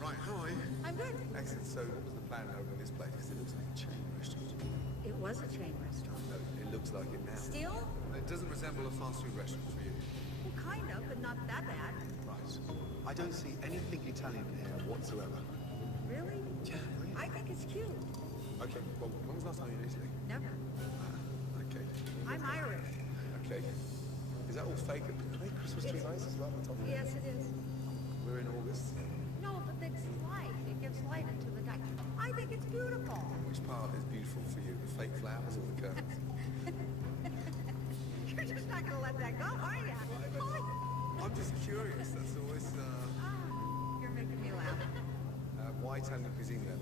Right, how are you? I'm good. Excellent. So, what was the plan over this place? Because it looks like a chain restaurant. It was a chain restaurant. No, it looks like it now. Still? It doesn't resemble a fast food restaurant for you. Well, kind of, but not that bad. Right. I don't see anything Italian in here whatsoever. Really? Yeah, really. I think it's cute. Okay, well, when was the last time you were in Italy? Never. Okay. I'm Irish. Okay. Is that all fake? Are they Christmas tree lights as well on top of it? Yes, it is. We're in August. No, but it's light. It gives light into the night. I think it's beautiful. Which part is beautiful for you? The fake flowers or the curtains? You're just not going to let that go, are you? I'm just curious, that's all. You're making me laugh. Why Italian cuisine then?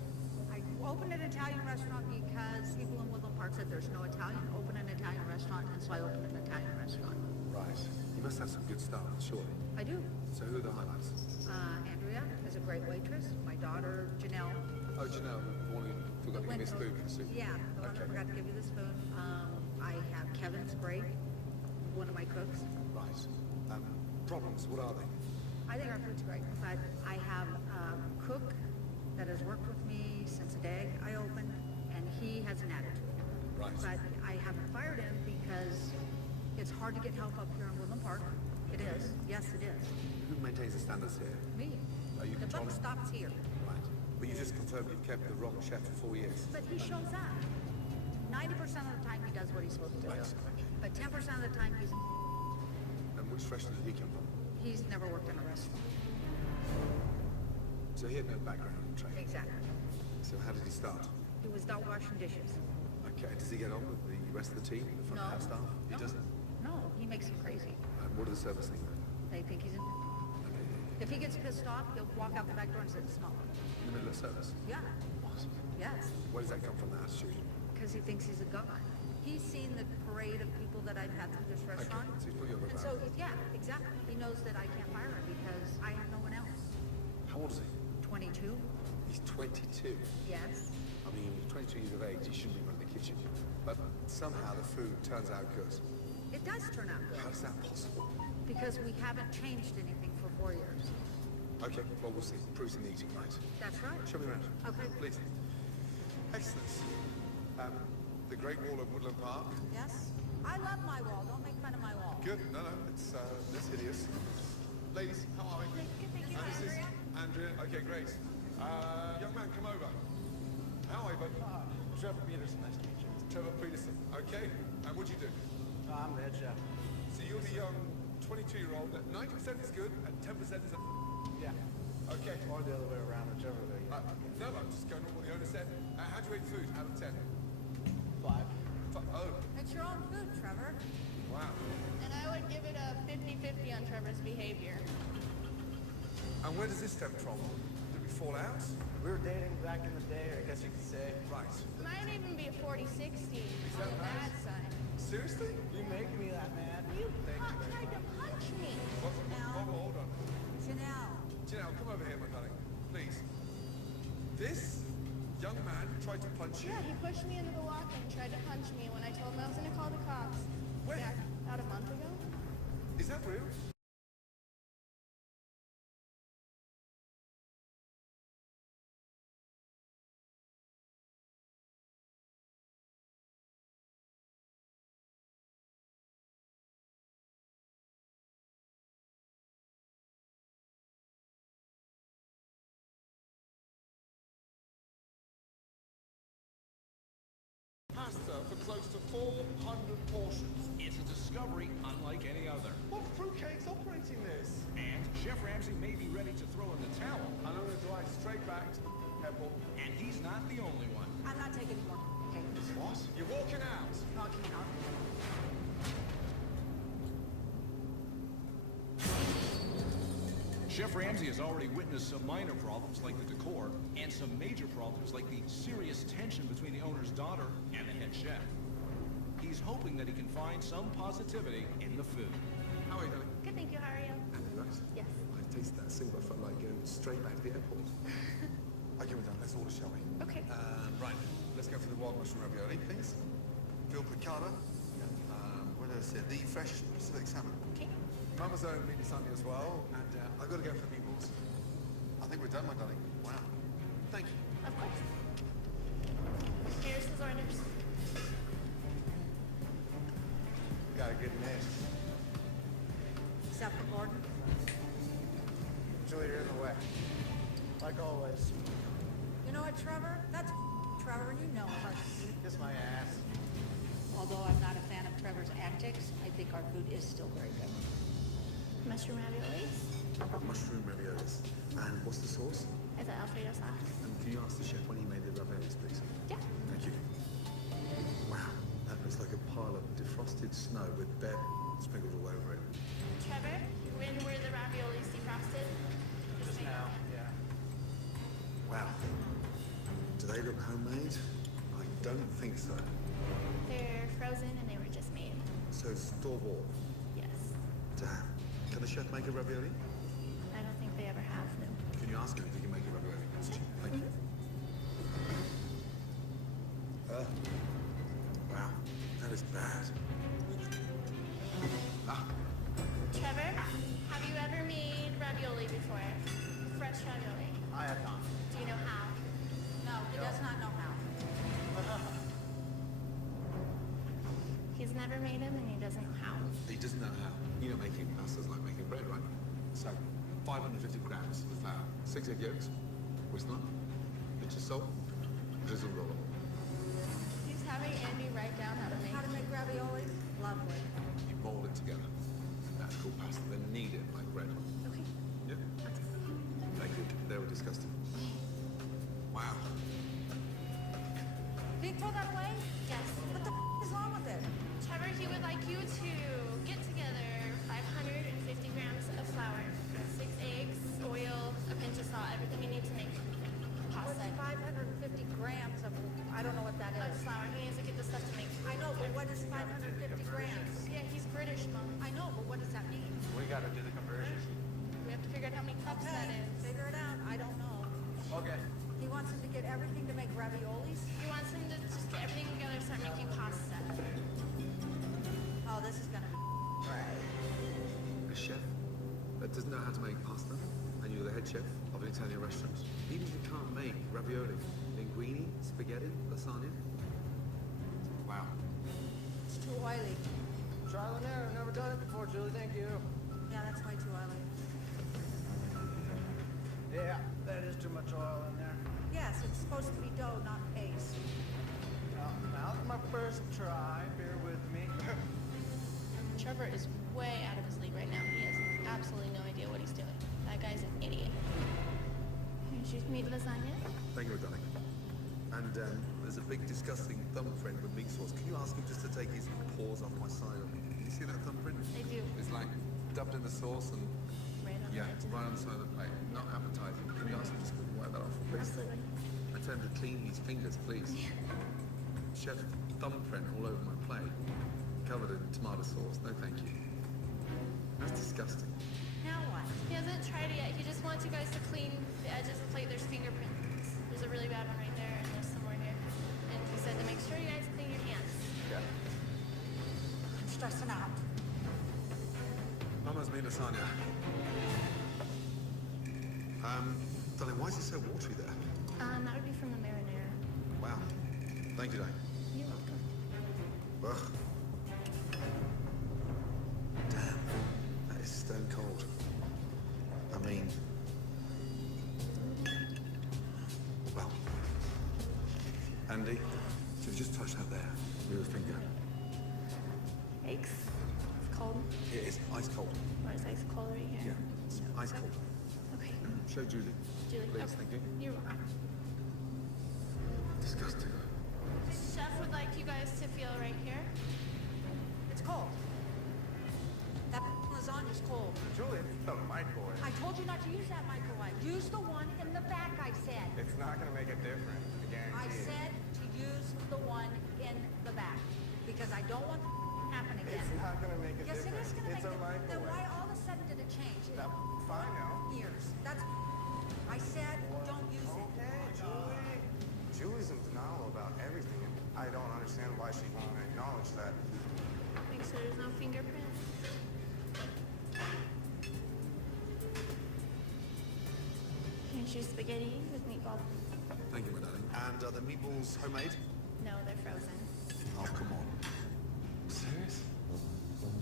I opened an Italian restaurant because people in Woodland Park said there's no Italian. Open an Italian restaurant, and so I opened an Italian restaurant. Right. You must have some good staff, surely. I do. So who are the highlights? Andrea is a great waitress. My daughter, Janelle. Oh, Janelle, the one who forgot to give me a spoon for the soup. Yeah, the one who forgot to give you the spoon. I have Kevin's great, one of my cooks. Right. Problems, what are they? I think our food's great, but I have a cook that has worked with me since the day I opened, and he has an attitude. Right. But I haven't fired him because it's hard to get help up here in Woodland Park. It is. Yes, it is. Who maintains the standards here? Me. Are you The buck controlling? stops here. Right. But you just confirmed you've kept the wrong chef for 4 years. But he shows up. 90% of the time he does what he's supposed to do. Right. Okay. But 10% of the time And which restaurant did he come from? he's never worked in a restaurant. So he had no background training. Exactly. So how did he start? He was dog washing dishes. Okay. Does he get on with the rest of the team, the front No. house staff? He No. doesn't. No, he makes them crazy. And what do the servers think? They think he's in. If he gets pissed off, he'll walk out the back door and sit and smoke. In the middle of service? Yeah. What? Yes. Where does that come from, that attitude? Because he thinks he's a god. He's seen the parade of people that I've had through this restaurant. So he's put you on the And ground. so, yeah, exactly. He knows that I can't fire him because I have no one else. How old is he? 22? He's 22. Yes. I mean, 22 years of age, he shouldn't be running the kitchen. But somehow the food turns out good. It does turn out How good. is that possible? Because we haven't changed anything for 4 years. Okay, well, we'll see. Proof's in the eating, right? That's right. Show me around. Okay. Please. Excellent. The Great Wall of Woodland Park. Yes? I love my wall. Don't make fun of my wall. Good. No, it's hideous. Ladies, how are we? Good, thank you. This is Andrea. Okay, great. Young man, come over. How are you, bud? Trevor Peterson, nice to meet you. Trevor Peterson. Okay. And what'd you do? I'm the head chef. So you're the young 22-year-old. 90% is good and 10% is a... Yeah. Okay. Or the other way around, whichever way. No, I'm just going on what the owner said. How do you rate food out of 10? 5. Oh, It's your own food, Trevor. wow. And I would give it a 50-50 on Trevor's behavior. And where does this stem from? Did we fall out? We were dating back in the day, I guess you could say. Right. Might even be a 40-60 on the bad side. Seriously? You make me that mad. You tried to punch me. Hold on. Janelle. Janelle, come over here, my darling. Please. This young man tried to punch you. Yeah, he pushed me into the locker and tried to punch me when I told him I was going to call the cops. When? Yeah, about a month ago. Is that real? discovery unlike any other. What fruitcake's operating this? And Chef Ramsay may be ready to throw in the towel. I'm going to drive straight back to the pebble. And he's not the only one. I'm not taking any more cake. What? You're walking out. Walking out. Chef Ramsay has already witnessed some minor problems like the decor, and some major problems like the serious tension between the owner's daughter and the head chef. He's hoping that he can find some positivity in the food. How are you doing? Good, thank you. How are you? Right. Yes. I tasted that single. I felt like going straight back to the airport. Okay, we're done. Let's order, shall we? Okay. Right. Let's go for the wild mushroom ravioli, please. Phil Picardo. What did I say? The fresh Pacific salmon. Okay. Mama's own mini sunny as well, and I've got to go for the meatballs. I think we're done, my darling. Wow. Thank you. Of course. Here's his orders. Got a good name. Except for Gordon. Julie, you're in the way. Like always. You know what, Trevor? That's Trevor, and you know it. Kiss my ass. Although I'm not a fan of Trevor's antics, I think our food is still very good. Mushroom raviolis. Mushroom raviolis. And what's the sauce? Is it Alfredo sauce? And can you ask the chef when he made the raviolis, please? Yeah. Thank you. Wow, that looks like a pile of defrosted snow with bear sprinkled all over it. Trevor, when were the raviolis defrosted? Just now, yeah. Wow. Do they look homemade? I don't think so. They're frozen and they were just made. So store-bought. Yes. Damn. Can the chef make a ravioli? I don't think they ever have, no. Can you ask him if he can make a ravioli? Thank you. Wow, that is bad. Ah, Trevor, have you ever made ravioli before? Fresh ravioli. I have not. Do you know how? No, he does not know how. He's never made them and he doesn't know how. he doesn't know how. You know, making pasta's like making bread, right? So, 550 grams of flour, 6 egg yolks, whisk nut, pinch of salt, drizzle roll. He's having Andy write down how to make raviolis? Lovely. You mold it together. That's called pasta. Then knead it like bread. Okay. Yeah? Thank you. They were disgusting. Wow. Did he throw that away? Yes. What the is wrong with it? Trevor, he would like you to get together 550 grams of flour, 6 eggs, oil, a pinch of salt, everything you need to make pasta. What's 550 grams of, I don't know what that Of is. flour. He needs to get the stuff to make. I know, but what is 550 grams? Yeah, he's British, Mom. I know, but what does that mean? We gotta do the conversion. We have to figure out how many cups that Okay, is. figure it out. I don't know. Okay. He wants him to get everything to make raviolis? He wants him to just get everything together and start making pasta. Oh, this is gonna be right. A chef that doesn't know how to make pasta, and you're the head chef of an Italian restaurant. Even if you can't make ravioli, linguine, spaghetti, lasagna. Wow. It's too oily. Trial and error. Never done it before, Julie. Thank you. Yeah, that's way too oily. Yeah, that is too much oil in there. Yes, it's supposed to be dough, not paste. Now's my first try. Bear with me. Trevor is way out of his league right now. He has absolutely no idea what he's doing. That guy's an idiot. Here's your meat lasagna. Thank you, darling. And there's a big disgusting thumbprint with meat sauce. Can you ask him just to take his paws off my side? Can you see that thumbprint? I do. It's like dubbed in the sauce and Right on yeah, the edge. right on the side of the plate. Not appetizing. Can you ask him just to wipe that off, please? Absolutely. I tell him to clean his fingers, please. Chef thumbprint all over my plate, covered in tomato sauce. No, thank you. That's disgusting. Now what? He hasn't tried it yet. He just wants you guys to clean the edges of the plate. There's fingerprints. There's a really bad one right there, and there's some more here. And he said to make sure you guys clean your hands. Yeah. I'm stressing out. Mama's made lasagna. Darling, why is it so watery there? That would be from the marinara. Wow. Thank you, darling. You're welcome. Ugh. Damn. That is stone cold. I mean... Well. Andy, so just touch that there with your finger. Eggs. cold? It is ice cold. Or is ice cold right here? Yeah, it's ice cold. Okay. Show Julie. Julie, Please, okay. thank you. You're welcome. Disgusting. Chef would like you guys to feel right here. It's cold. That lasagna's cold. Julie, it's the microwave. I told you not to use that microwave. Use the one in the back, I said. It's not gonna make a difference, I guarantee I it. said to use the one in the back. Because I don't want happen again. It's not gonna make a Yes, it difference. is gonna It's make a a difference. Then microwave. why all of a sudden did it change? That's fine now. Years. That's I said don't use it. Okay, Julie. Julie's in denial about everything, and I don't understand why she won't acknowledge that. Make sure there's no fingerprints. Here's your spaghetti with meatballs. Thank you, my darling. And are the meatballs homemade? No, they're frozen. Oh, come on. Serious?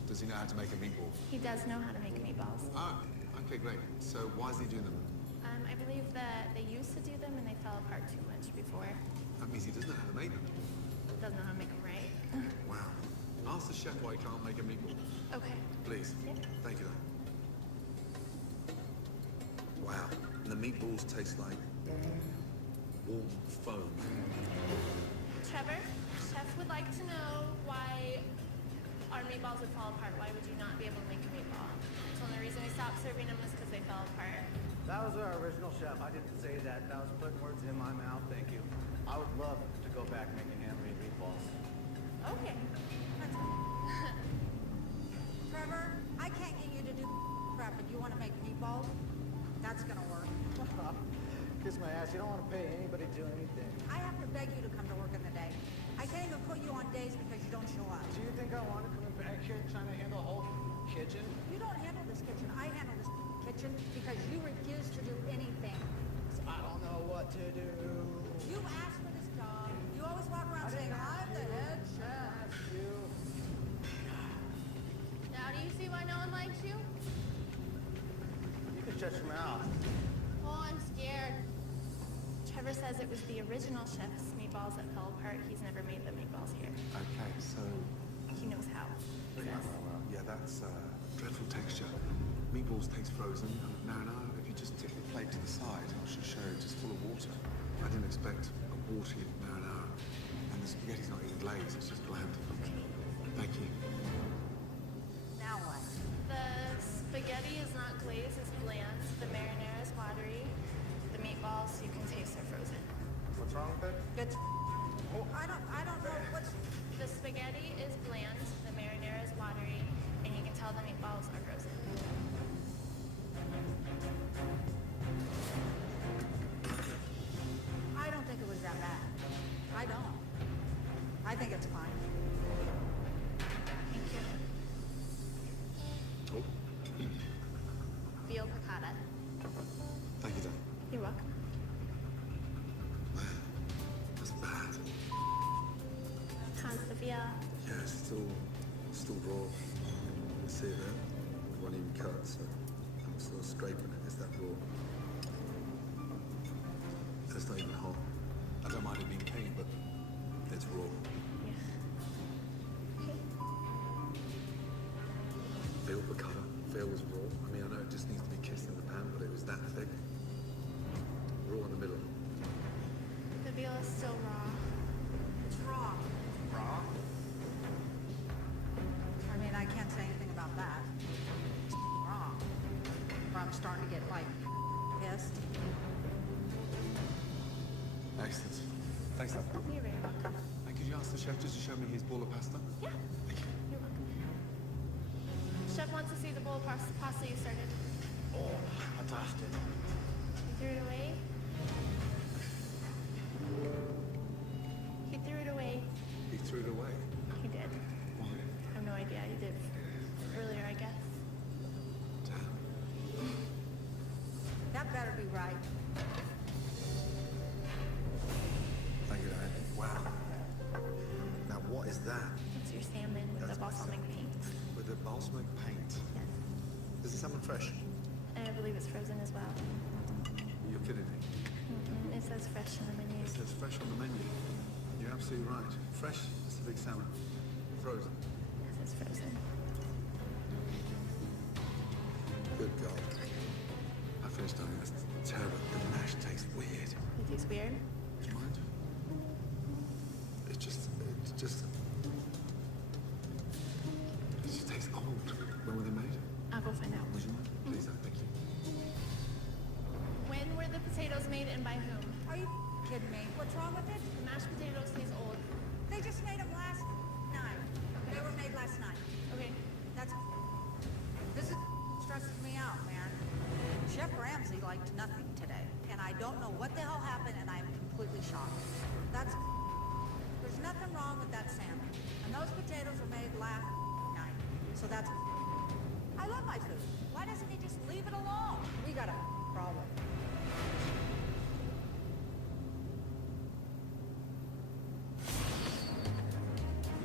Does he know how to make a meatball? He does know how to make meatballs. Ah, okay, great. So why is he doing them? I believe that they used to do them and they fell apart too much before. That means he doesn't know how to make them. Doesn't know how to make them right. Wow. Ask the chef why he can't make a meatball. Okay. Please. Yep. Thank you, though. Wow. And the meatballs taste like warm foam. Trevor, chef would like to know why our meatballs would fall apart. Why would you not be able to make a meatball? So the only reason we stopped serving them was because they fell apart. That was our original chef. I didn't say that. That was putting words in my mouth. Thank you. I would love to go back making handmade meatballs. Okay. Trevor, I can't get you to do prep, but you want to make meatballs? That's gonna work. Kiss my ass. You don't want to pay anybody to do anything. I have to beg you to come to work in the day. I can't even put you on days because you don't show up. Do you think I want to come back here trying to handle a whole kitchen? You don't handle this kitchen. I handle this kitchen because you refuse to do anything. I don't know what to do. You asked for this job. You always walk around saying, I'm the head chef. You. Now do you see why no one likes you? You can shut your mouth. Oh, I'm scared. Trevor says it was the original chef's meatballs that fell apart. He's never made the meatballs here. Okay, so... He knows how. Yeah, that's dreadful texture. Meatballs taste frozen, and marinara, if you just tip the plate to the side, I should show you, just full of water. I didn't expect a watery marinara. And the spaghetti's not even glazed, it's just bland. Thank you. Now what? The spaghetti is not glazed, it's bland. The marinara is watery. The meatballs, you can taste they're frozen. What's wrong with it? It's I don't know what's The spaghetti is bland, the marinara is watery, and you can tell the meatballs are frozen. I don't think it was that bad. I don't. I think it's fine. Thank you. Oh, Veal piccata. thank you, Dan. You're welcome. That's bad. How's the veal? Yeah, it's still raw. You see it there? It wasn't even cut, so I'm still scraping it. It's that raw. And it's not even hot. I don't mind it being pain, but it's raw. Veal piccata. Veal was raw. I mean, I know it just needs to be kissed in the pan, but it was that thick. Raw in the middle. The veal is still raw. It's raw. Raw? I mean, I can't say anything about that. It's raw. Or I'm starting to get, like, pissed. Excellent. Thanks, Dan. You're very welcome. And could you ask the chef just to show me his bowl of pasta? Yeah. Thank you. You're welcome. Chef wants to see the bowl of pasta you started. Oh, I touched it. You threw it away? He threw it away. He threw it away. He did. Why? I have no idea. He did earlier, I guess. Damn. That better be right. Thank you, Dan. Wow. Now, what is that? It's your salmon with the balsamic paint. With the balsamic paint? Yes. Is it salmon fresh? And I believe it's frozen as well. You're kidding me. It says fresh on the menu. It says fresh on the menu. You're absolutely right. Fresh Pacific salmon. Frozen. Yes, it's frozen. cold. When were they made? I'll go find out. Would you mind? Please, thank you. When were the potatoes made and by whom? Are you kidding me? What's wrong with it? The mashed potatoes taste old. They just made them last night. They were made last night. Okay. This stresses me out, man. Chef Ramsay liked nothing today, and I don't know what the hell happened, and I'm completely shocked. There's nothing wrong with that salmon, and those potatoes were made last night. So I love my food. Why doesn't he just leave it alone? We got a problem.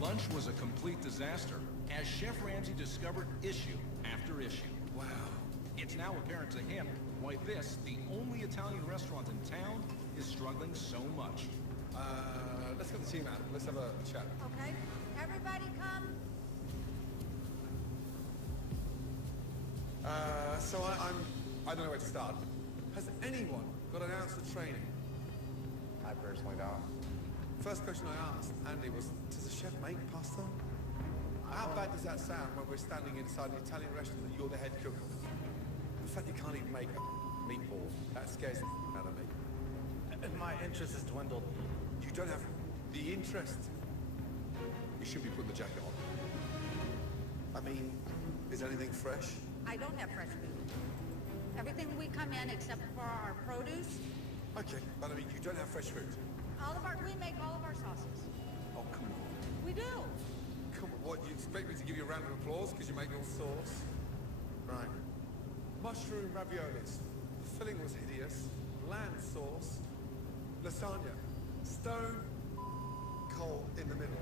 Lunch was a complete disaster, as Chef Ramsay discovered issue after issue. Wow. It's now apparent to him why this, the only Italian restaurant in town, is struggling so much. Let's get the team out. Let's have a chat. Okay? Everybody come. So I don't know where to start. Has anyone got an ounce of training? I personally don't. First question I asked Andy was, does the chef make pasta? How bad does that sound when we're standing inside an Italian restaurant and you're the head cook? The fact you can't even make a meatball, that scares the out of me. And my interest has dwindled. You don't have the interest. You should be putting the jacket on. I mean, is anything fresh? I don't have fresh food. Everything we come in except for our produce. Okay, but I mean, you don't have fresh food. We make all of our sauces. Oh, come on. We do. Come on, what, you expect me to give you a round of applause because you make your sauce? Right. Mushroom raviolis. The filling was hideous. Bland sauce. Lasagna. Stone cold in the middle.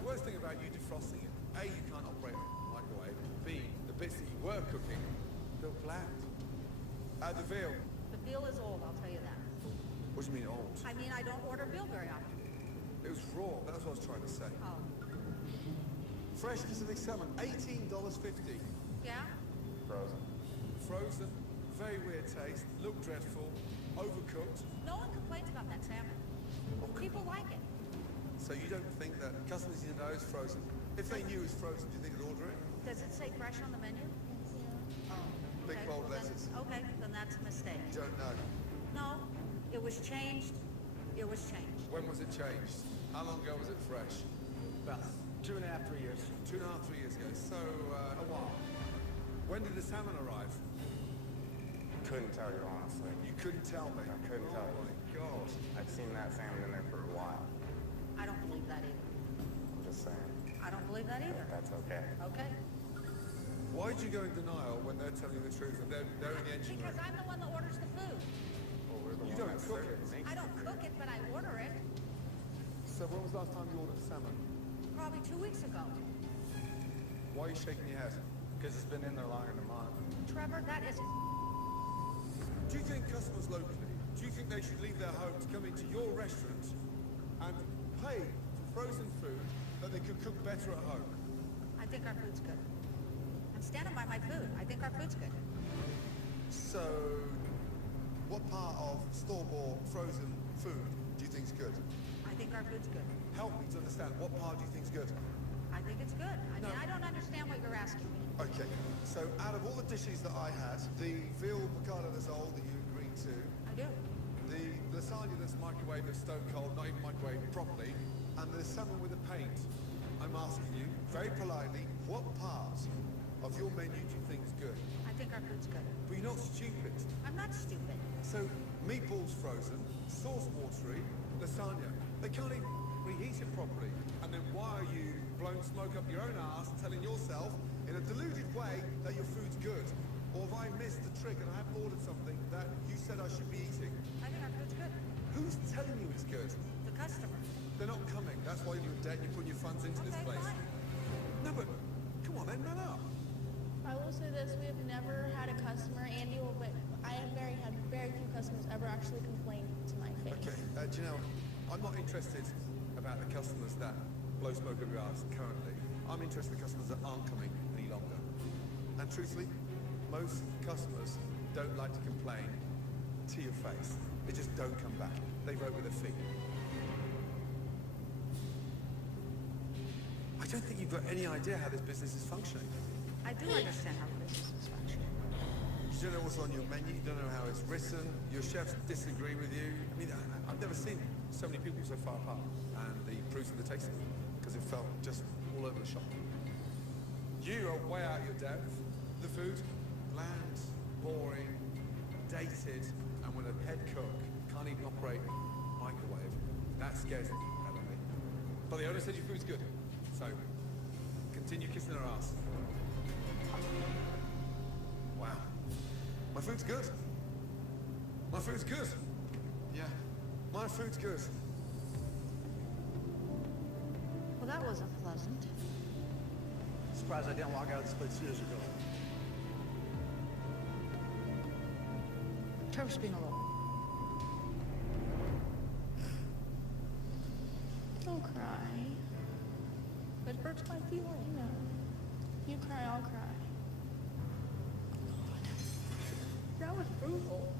The worst thing about you defrosting it, A, you can't operate a microwave. B, the bits that you were cooking, they're bland. The veal. The veal is old, I'll tell you that. What do you mean old? I mean, I don't order veal very often. It was raw, that's what I was trying to say. Oh. Fresh Pacific salmon, $18.50. Yeah? Frozen. Frozen, very weird taste, look dreadful, overcooked. No one complains about that salmon. People like it. So you don't think that customers need to know it's frozen? If they knew it was frozen, do you think they'd order it? Does it say fresh on the menu? Oh. Big Okay, bold well then- letters. Okay, then that's a mistake. You don't know. No, it was changed. It was changed. When was it changed? How long ago was it fresh? About 2.5, 3 years. 2.5, 3 years ago. So, a while. When did the salmon arrive? Couldn't tell you honestly. You couldn't tell me? I couldn't tell you. Oh my God. I've seen that salmon in there for a while. I don't believe that either. I'm just saying. I don't believe that either. That's okay. Okay? Why did you go in denial when they're telling you the truth and they're in the engine Because room? I'm the one that orders the food. Well, we're the You one don't that cook serves it. I don't cook it, but I order it. So when was the last time you ordered salmon? Probably 2 weeks ago. Why are you shaking your head? Because it's been in there longer than a month. Trevor, that is... Do you think customers locally, do you think they should leave their home to come into your restaurant and pay for frozen food that they could cook better at home? I think our food's good. I'm standing by my food. I think our food's good. So, what part of store-bought frozen food do you think's good? I think our food's good. Help me to understand, what part do you think's good? I think it's good. I mean, I don't understand what you're asking me. Okay, so out of all the dishes that I had, the veal piccata risole that you agreed to, I do. the lasagna that's microwaved, that's stone cold, not even microwaved properly, and the salmon with the paint, I'm asking you, very politely, what part of your menu do you think is good? I think our food's good. But you're not stupid. I'm not stupid. So, meatballs frozen, sauce watery, lasagna, they can't even reheat it properly. And then why are you blowing smoke up your own ass telling yourself in a deluded way that your food's good? Or have I missed the trick and I haven't ordered something that you said I should be eating? I think our food's good. Who's telling you it's good? The customer. They're not coming. That's why you're in debt and you're putting your funds into this place. Fine. No, but come on then, man up. I will say this, we have never had a customer, Andy will, but I have had very few customers ever actually complain to my face. Okay, do you know, I'm not interested about the customers that blow smoke up your ass currently. I'm interested in the customers that aren't coming any longer. And truthfully, most customers don't like to complain to your face. They just don't come back. They vote with their feet. I don't think you've got any idea how this business is functioning. I do understand how businesses function. You don't know what's on your menu, you don't know how it's written, your chefs disagree with you. I mean, I've never seen so many people so far apart. And the proof's in the tasting, because it felt just all over the shop. You are way out your depth. The food, bland, boring, dated, and when a head cook can't even operate a microwave, that scares the out of me. But the owner said your food's good, so continue kissing her ass. Wow. My food's good. My food's good. Yeah. My food's good. Well, that wasn't pleasant. Surprised I didn't walk out of this place years ago. Trevor's being a little... Don't cry. It hurts my feelings. I know. You cry, I'll cry. That was brutal.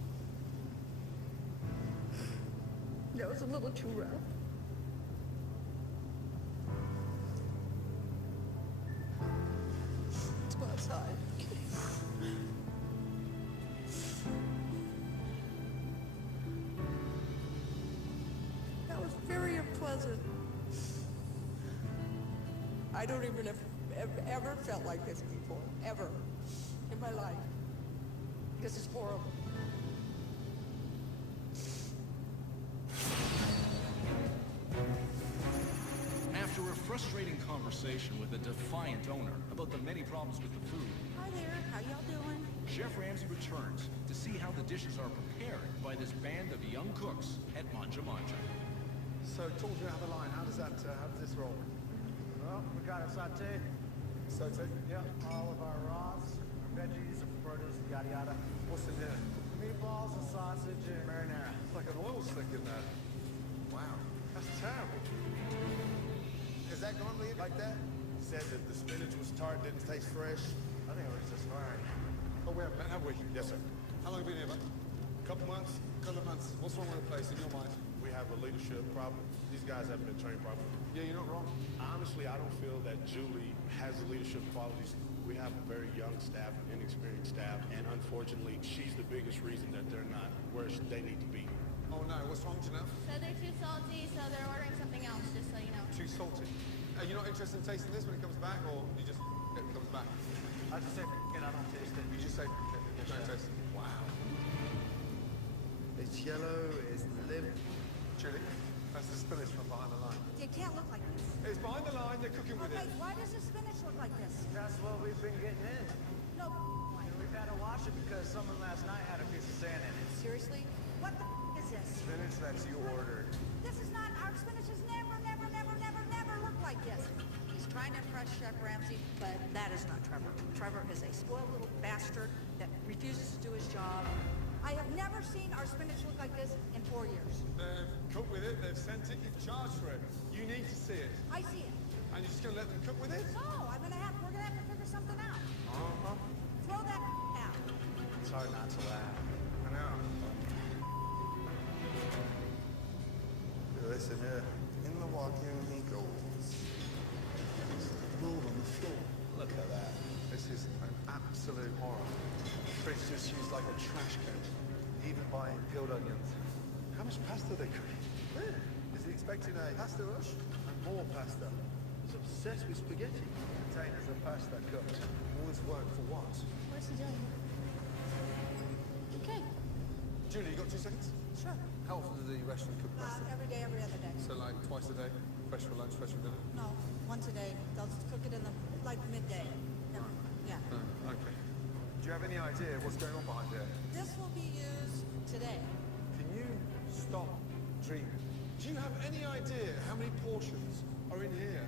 That was a little too rough. Let's go outside. That was very unpleasant. I don't even have ever felt like this before, ever, in my life. This is horrible. After a frustrating conversation with a defiant owner about the many problems with the food, Hi there, how y'all doing? Chef Ramsay returns to see how the dishes are prepared by this band of young cooks at Manja Manja. So talk to me about the line. How does this roll? Well, we got a sauté. Sauté? Yeah, all of our raws, our veggies, our produce, yada yada. What's in here? Meatballs, a sausage, and marinara. It's like an oil slick in there. Wow, that's terrible. Is that normally like that? He said that the spinach was tart, didn't taste fresh. I think it was just fine. Oh, we haven't met, have we? Yes, sir. How long have you been here, bud? Couple months. Couple of months. What's wrong with the place in your mind? We have a leadership problem. These guys haven't been trained properly. Yeah, you're not wrong. Honestly, I don't feel that Julie has the leadership qualities. We have a very young staff, inexperienced staff, and unfortunately, she's the biggest reason that they're not where they need to be. Oh no, what's wrong, Janelle? So they're too salty, so they're ordering something else, just so you know. Too salty. Are you not interested in tasting this when it comes back, or you just it comes back? I just say it, I don't taste it. You just say you don't taste it. Wow. It's yellow, it's limp. Julie, that's the spinach from behind the line. It can't look like this. It's behind the line, they're cooking with Okay, it. why does the spinach look like this? That's what we've been getting in. No, And we've had to wash it because someone last night had a piece of sand in it. seriously? What the is this? Spinach that you ordered. This is not, our spinach has never looked like this. He's trying to impress Chef Ramsay, but that is not Trevor. Trevor is a spoiled little bastard that refuses to do his job. I have never seen our spinach look like this in 4 years. They've cooked with it, they've sent it, you've charged for it. You need to see it. I see it. And you're just gonna let them cook with it? No, we're gonna have to figure something out. Uh-huh. Throw that out. It's hard not to laugh. I know. Listen here. In the walk-in he goes. Move on the floor. Look at that. This is an absolute horror. Fridge just used like a trash can. Even buying peeled onions. How much pasta are they cooking? Is he expecting a pasta rush? And more pasta. He's obsessed with spaghetti. Containers of pasta cooked. All this work for what? What's he doing? Okay. Julie, you got 2 seconds? Sure. How often does the restaurant cook pasta? Every day, every other day. So like twice a day? Fresh for lunch, fresh for dinner? No, once a day. They'll just cook it in the, like midday. Yeah. Oh, okay. Do you have any idea what's going on behind here? This will be used today. Can you stop dreaming? Do you have any idea how many portions are in here?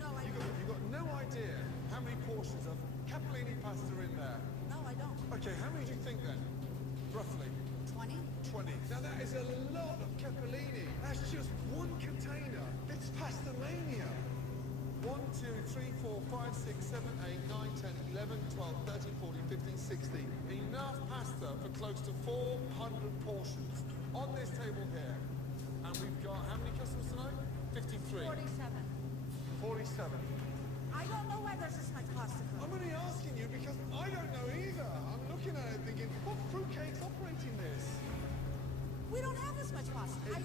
No, I You've got no idea how many portions of capellini pasta are in there. No, I don't. Okay, how many do you think then? Roughly? 20? 20. Now that is a lot of capellini. That's just one container. It's pasta mania. 1, 2, 3, 4, 5, 6, 7, 8, 9, 10, 11, 12, 13, 14, 15, 16. Enough pasta for close to 400 portions on this table here. And we've got how many customers tonight? 53. 47. 47. I don't know why there's this much pasta cooked. I'm only asking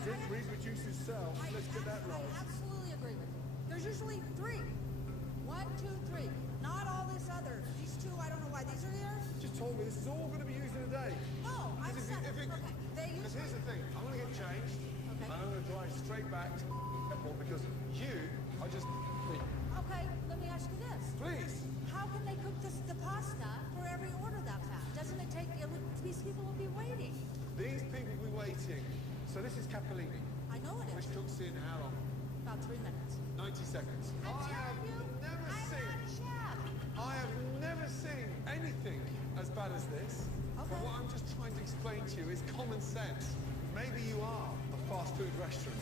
drink reproduces self. Let's get that I right. absolutely agree with you. There's usually 3. 1, 2, 3. Not all this other. These 2, I don't know why these are here. Just told me this is all going to be used in a day. No, I'm Because set. okay. Because here's the thing. I'm going to get changed. Okay. And I'm going to drive straight back to the airport because you are just... Okay, let me ask you this. Please. How can they cook the pasta for every order that fast? Doesn't it take... these people will be waiting. These people will be waiting. So this is capellini. I know it is. Which cooks in how long? About 3 minutes. 90 seconds. I'm telling you, never I'm seen... not a chef. I have never seen anything as bad as this. Okay. But what I'm just trying to explain to you is common sense. Maybe you are a fast food restaurant.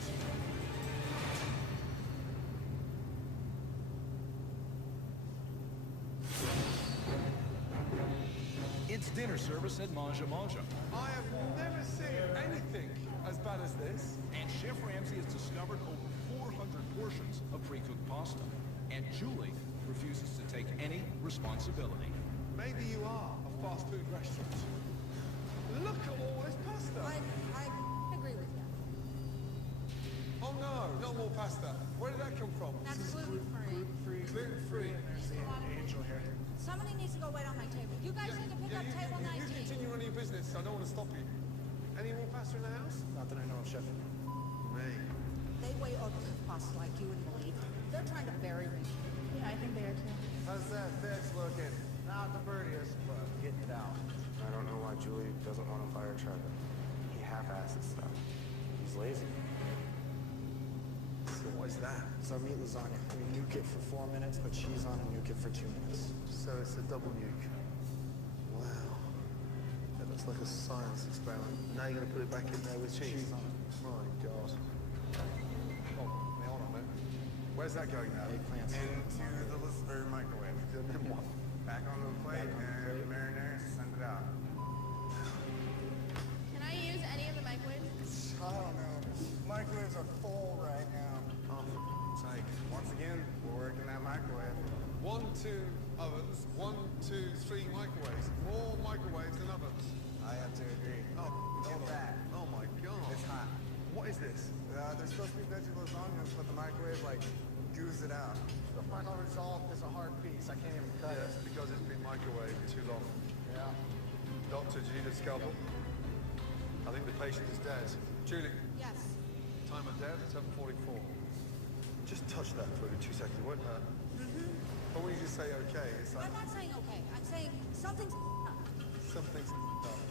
It's dinner service at Manja Manja. I have never seen anything as bad as this. And Chef Ramsay has discovered over 400 portions of pre-cooked pasta. And Julie refuses to take any responsibility. Maybe you are a fast food restaurant. Look at all this pasta. I agree with you. Oh no, not more pasta. Where did that come from? That's gluten-free. Gluten-free. Angel here. Somebody needs to go wait on my table. You guys need to pick up table 19. You continue running your business. I don't want to stop you. Any more pasta in the house? Not that I know of, Chef. Me. They weigh overcooked pasta like you wouldn't believe. They're trying to bury me. Yeah, I think they are too. How's that fish looking? Not the prettiest, but getting it out. I don't know why Julie doesn't want to fire Trevor. He half-asses stuff. He's lazy. So what is that? It's our meat lasagna. We nuke it for 4 minutes, put cheese on and nuke it for 2 minutes. So it's a double nuke. Wow. That looks like a science experiment. Now you're going to put it back in there with cheese on it. My God. Oh, hold on a minute. Where's that going now? Eggplants. Into the microwave. And then what? Back on the plate and marinara, send it out. Can I use any of the microwaves? I don't know. Microwaves are full right now. Oh, for sake. Once again, we're working that microwave. 1, 2 ovens, 1, 2, 3 microwaves. More microwaves than ovens. I have to agree. Oh, Get that. Oh my God. It's hot. What is this? There's supposed to be veggie lasagnas, but the microwave, like, goos it out. The final result is a hard piece. I can't even cut Yes, because it's been microwaved too long. Yeah. Doctor, do you need a scalpel? I think the patient is dead. Julie, Yes. time of death, 7:44. Just touch that for 2 seconds, it won't hurt. But when you just say okay, it's like I'm not saying okay. I'm saying something's up. something's up.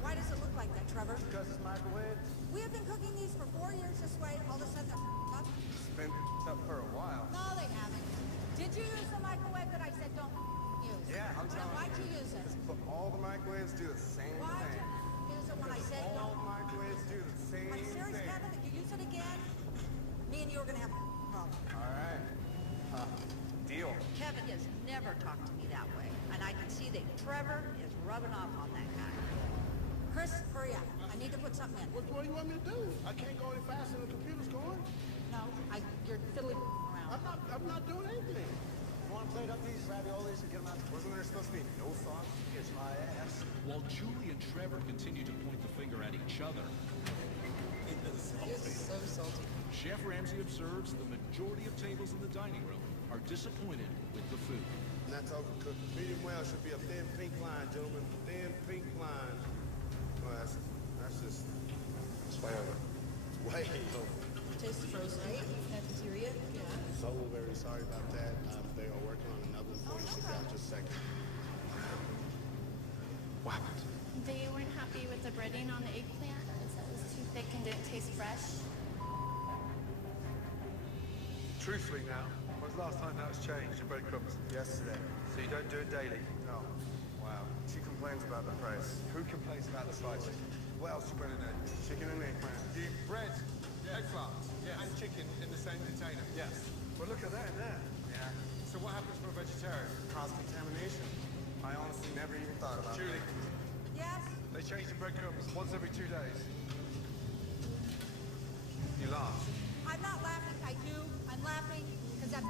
Why does it look like that, Trevor? Because it's microwave. We have been cooking these for 4 years this way. All of a sudden they're up. It's been up for a while. No, they haven't. Did you use the microwave that I said don't use? Yeah, I'm Then telling why'd you. you use it? But all the microwaves do the same Why'd thing. you use it when I said All don't? microwaves do the same I'm serious, thing. Kevin. If you use it again, me and you are going to have a problem. All right. Deal. Kevin has never talked to me that way, and I can see that Trevor is rubbing off on that guy. Chris, hurry up. I need to put something in. What do you want me to do? I can't go any faster than the computer's going. No, you're fiddling around. I'm not doing anything. You want to plate up these raviolis and get them out? Wasn't there supposed to be no sauce? Kiss my ass. While Julie and Trevor continue to point the finger at each other, It's so salty. Chef Ramsay observes the majority of tables in the dining room are disappointed with the food. And that's overcooked. Medium well should be a thin pink line, gentlemen. Thin pink line. Well, that's just... It's way over. Way over. Tastes frozen. Right? Cafeteria? Yeah. So very sorry about that. They are working on another for you. Sit down just a second. What happened? They weren't happy with the breading on the eggplant. It said it was too thick and didn't taste fresh. Truthfully now, when's the last time that was changed in breadcrumbs? Yesterday. So you don't do it daily? No. Wow. She complains about the price. Who complains about the price? What else you put in there? Chicken and eggplant. You bread, eggplant, and chicken in the same container? Yes. Well, look at that in there. Yeah. So what happens for a vegetarian? Cross-contamination. I honestly never even thought about Julie, that. Yes? they change the breadcrumbs once every 2 days. You laugh. I'm not laughing. I do. I'm laughing because that...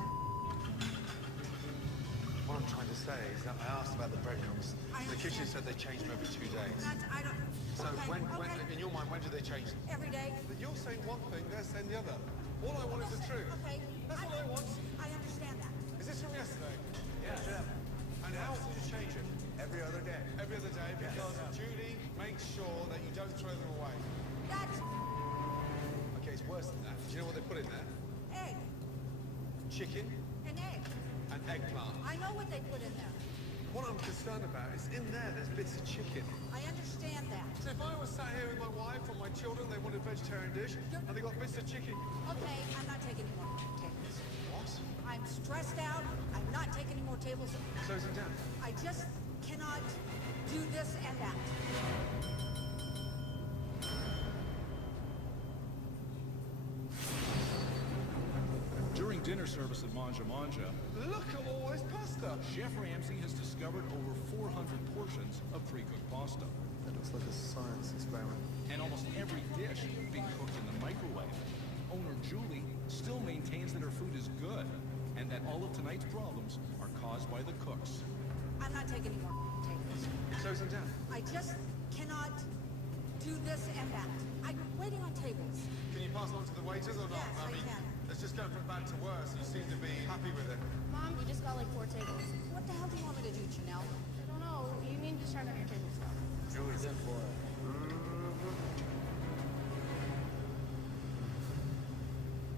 What I'm trying to say is that I asked about the breadcrumbs. The kitchen said they changed them every 2 days. I don't... So okay, when, in your mind, when do they change them? Every day. But you're saying one thing, they're saying the other. All I want is the truth. Okay. That's all I want. I understand that. Is this from yesterday? Yes. And how often do you change it? Every other day. Every other day, because Julie makes sure that you don't throw them away. That's Okay, it's worse than that. Do you know what they put in there? egg. Chicken An egg. and eggplant. I know what they put in there. What I'm concerned about is in there's bits of chicken. I understand that. So if I was sat here with my wife or my children, they wanted a vegetarian dish, and they got bits of chicken. Okay, I'm not taking any more tables. What? I'm stressed out. I'm not taking any more tables. Close them down. I just cannot do this and that. During dinner service at Manja Manja, Look at all this pasta. Chef Ramsay has discovered over 400 portions of pre-cooked pasta. That looks like a science experiment. And almost every dish being cooked in the microwave. Owner Julie still maintains that her food is good and that all of tonight's problems are caused by the cooks. I'm not taking any more tables. Close them down. I just cannot do this and that. I'm waiting on tables. Can you pass on to the waiters or not? Yes, I mean, can. it's just going from bad to worse. You seem to be happy with it. Mom, you just got like 4 tables. What the hell do you want me to do, Janelle? I don't know. You need to start on your table stuff. Julie's in for it.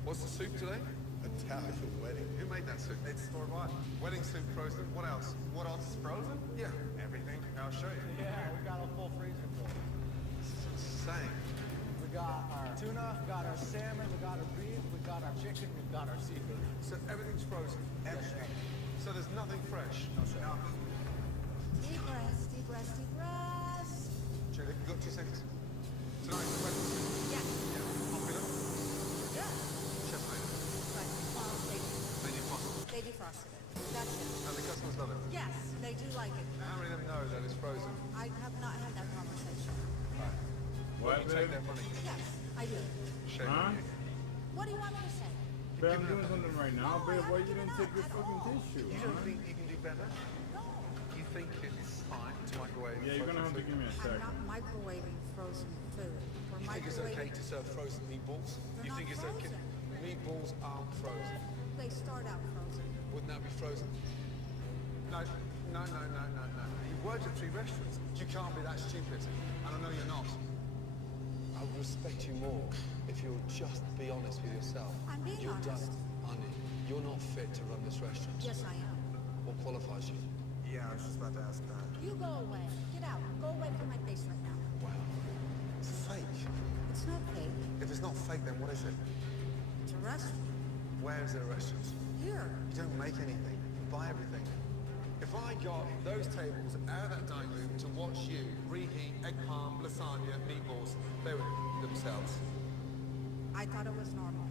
What's the soup today? Italian wedding. Who made that soup? It's store-bought. Wedding soup frozen. What else? What else is frozen? Yeah. Everything. I'll show you. Yeah, we got a full freezer full. This is insane. We got our tuna, we got our salmon, we got our beef, we got our chicken, we got our seafood. So everything's frozen. Everything. So there's nothing fresh. No, sir. Deep breaths, deep breaths, deep breaths. Julie, you've got 2 seconds. Tonight, the wedding soup. Yes. Popular. Yeah. Chef made it. Right. Well, They defrost it. they defrosted it. That's it. And the customers love it. Yes, they do like it. How many of them know that it's frozen? I have not had that conversation. Right. Well, you take their money. Yes, I do. Shame on you. What do you want me to say? Babe, I'm doing something right now, babe. Why you didn't take your fucking tissue? You don't think you can do better? No. You think it's fine to microwave? Yeah, you're gonna have to give me a I'm sec. not microwaving frozen food. We're You think it's okay to serve frozen meatballs? They're You not think it's okay? frozen. Meatballs aren't frozen. They start out frozen. Wouldn't that be frozen? No. You worked at 3 restaurants. You can't be that stupid. And I know you're not. I would respect you more if you'll just be honest with yourself. I'm being You're honest. Honey, you're not fit to run this restaurant. Yes, I am. What qualifies you? Yeah, I was just about to ask that. You go away. Get out. Go away from my face right now. Wow. It's fake. It's not fake. If it's not fake, then what is it? It's a restaurant. Where is there a restaurant? Here. You don't make anything. You buy everything. If I got those tables out of that dining room to watch you reheat egg parm, lasagna, meatballs, they would themselves. I thought it was normal.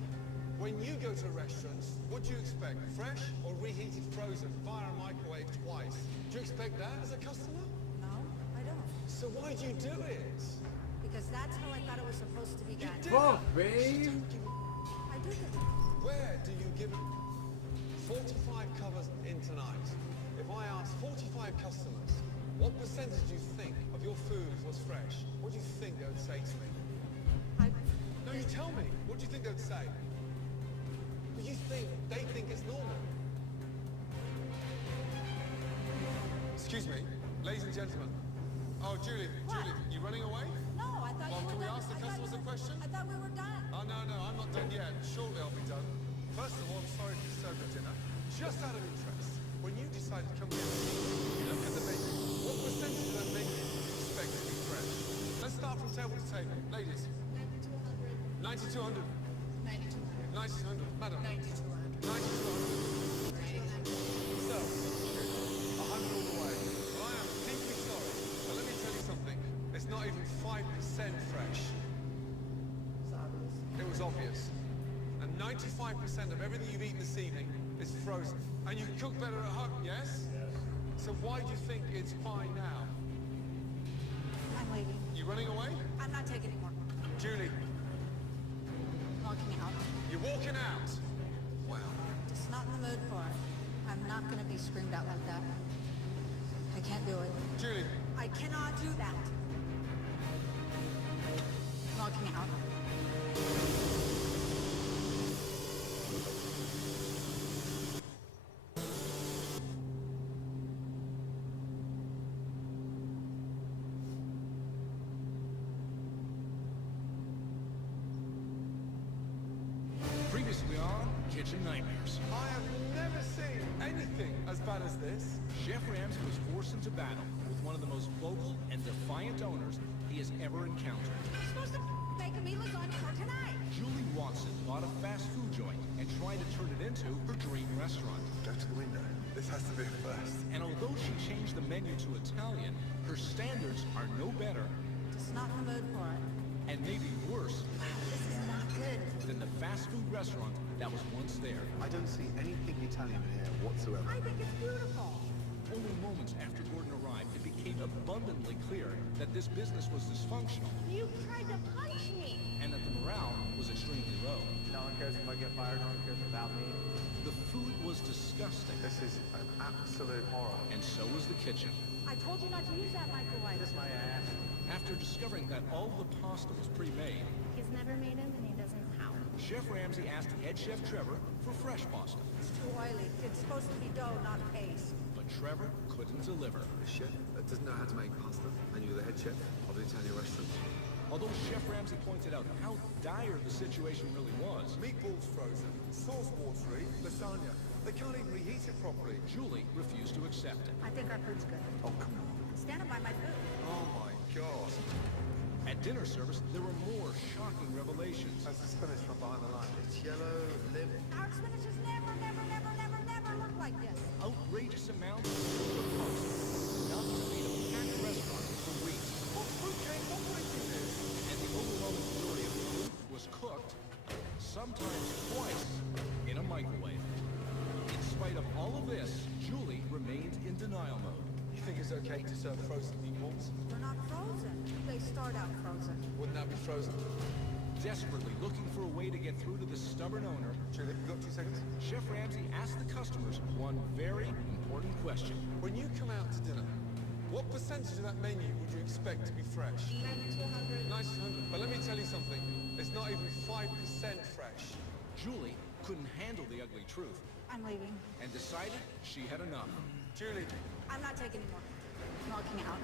When you go to restaurants, what do you expect? Fresh or reheated frozen via a microwave twice? Do you expect that as a customer? No, I don't. So why do you do it? Because that's how I thought it was supposed to be done. Fuck, babe. I do give it. Where do you give it? 45 covers in tonight. If I asked 45 customers, what percentage do you think of your food was fresh? What do you think they would say to me? No, you tell me. What do you think they would say? But they think it's normal. Excuse me, ladies and gentlemen. Oh, Julie, you running away? No, I thought Well, you were can we done. ask the I thought customers you a were- question? I thought we were done. Oh, no, I'm not done yet. Shortly I'll be done. First of all, I'm sorry to disturb your dinner. Just out of interest, when you decided to come here, you look at the menu. What percentage of that menu do you expect to be fresh? Let's start from table to table. Ladies. 9,200. 9,200. Madam. 9,200. 9,200. So, 100 all the way. Well, I am deeply sorry, but let me tell you something. It's not even 5% fresh. It was obvious. And 95% of everything you've eaten this evening is frozen. And you cook better at home, yes? So why do you think it's fine now? I'm waiting. You running away? I'm not taking any more. Julie, Walking out. you're walking out. Wow. Just not in the mood for it. I I'm not gonna be screamed at like that. I can't do it. Julie. I cannot do that. Logging out. Previously on Kitchen Nightmares. I have never seen anything as bad as this. Chef Ramsay was forced into battle with one of the most vocal and defiant owners he has ever encountered. I'm supposed to make a meal lasagna for tonight. Julie Watson bought a fast food joint and tried to turn it into her dream restaurant. Go to the window. This has to be a first. And although she changed the menu to Italian, her standards are no better, Just not in the mood for it. and maybe worse, This is not good. than the fast food restaurant that was once there. I don't see anything Italian in here whatsoever. I think it's beautiful. Only moments after Gordon arrived, it became abundantly clear that this business was dysfunctional You tried to punch me. and that the morale was extremely low. No one cares if I get fired, no one cares about me. The food was disgusting, This is an absolute horror. and so was the kitchen. I told you not to use that microwave. Kiss my ass. After discovering that all the pasta was pre-made, He's never made them and he doesn't know how. Chef Ramsay asked head chef Trevor for fresh pasta, It's too oily. It's supposed to be dough, not paste. but Trevor couldn't deliver. The chef doesn't know how to make pasta, and you're the head chef of the Italian restaurant. Although Chef Ramsay pointed out how dire the situation really was, Meatballs frozen, sauce watery, lasagna. They can't even reheat it properly. Julie refused to accept it. I think our food's good. Oh, come on. I'm standing by my food. Oh my God. At dinner service, there were more shocking revelations. That's the spinach from behind the line. It's yellow, limp. Our spinach has never looked like this. Outrageous amounts of pasta, enough to feed a packed restaurant for weeks. What food came operating this? And the overwhelming majority of the food was cooked, sometimes twice, in a microwave. In spite of all of this, Julie remained in denial mode. You think it's okay to serve frozen meatballs? They're not frozen. They start out frozen. Wouldn't that be frozen? Desperately looking for a way to get through to the stubborn owner, Julie, you got 2 seconds? Chef Ramsay asked the customers one very important question. When you come out to dinner, what percentage of that menu would you expect to be fresh? 90 to 100. 90 to 100. But let me tell you something. It's not even 5% fresh. Julie couldn't handle the ugly truth I'm leaving. and decided she had enough. Julie, I'm not taking any more. I'm walking out.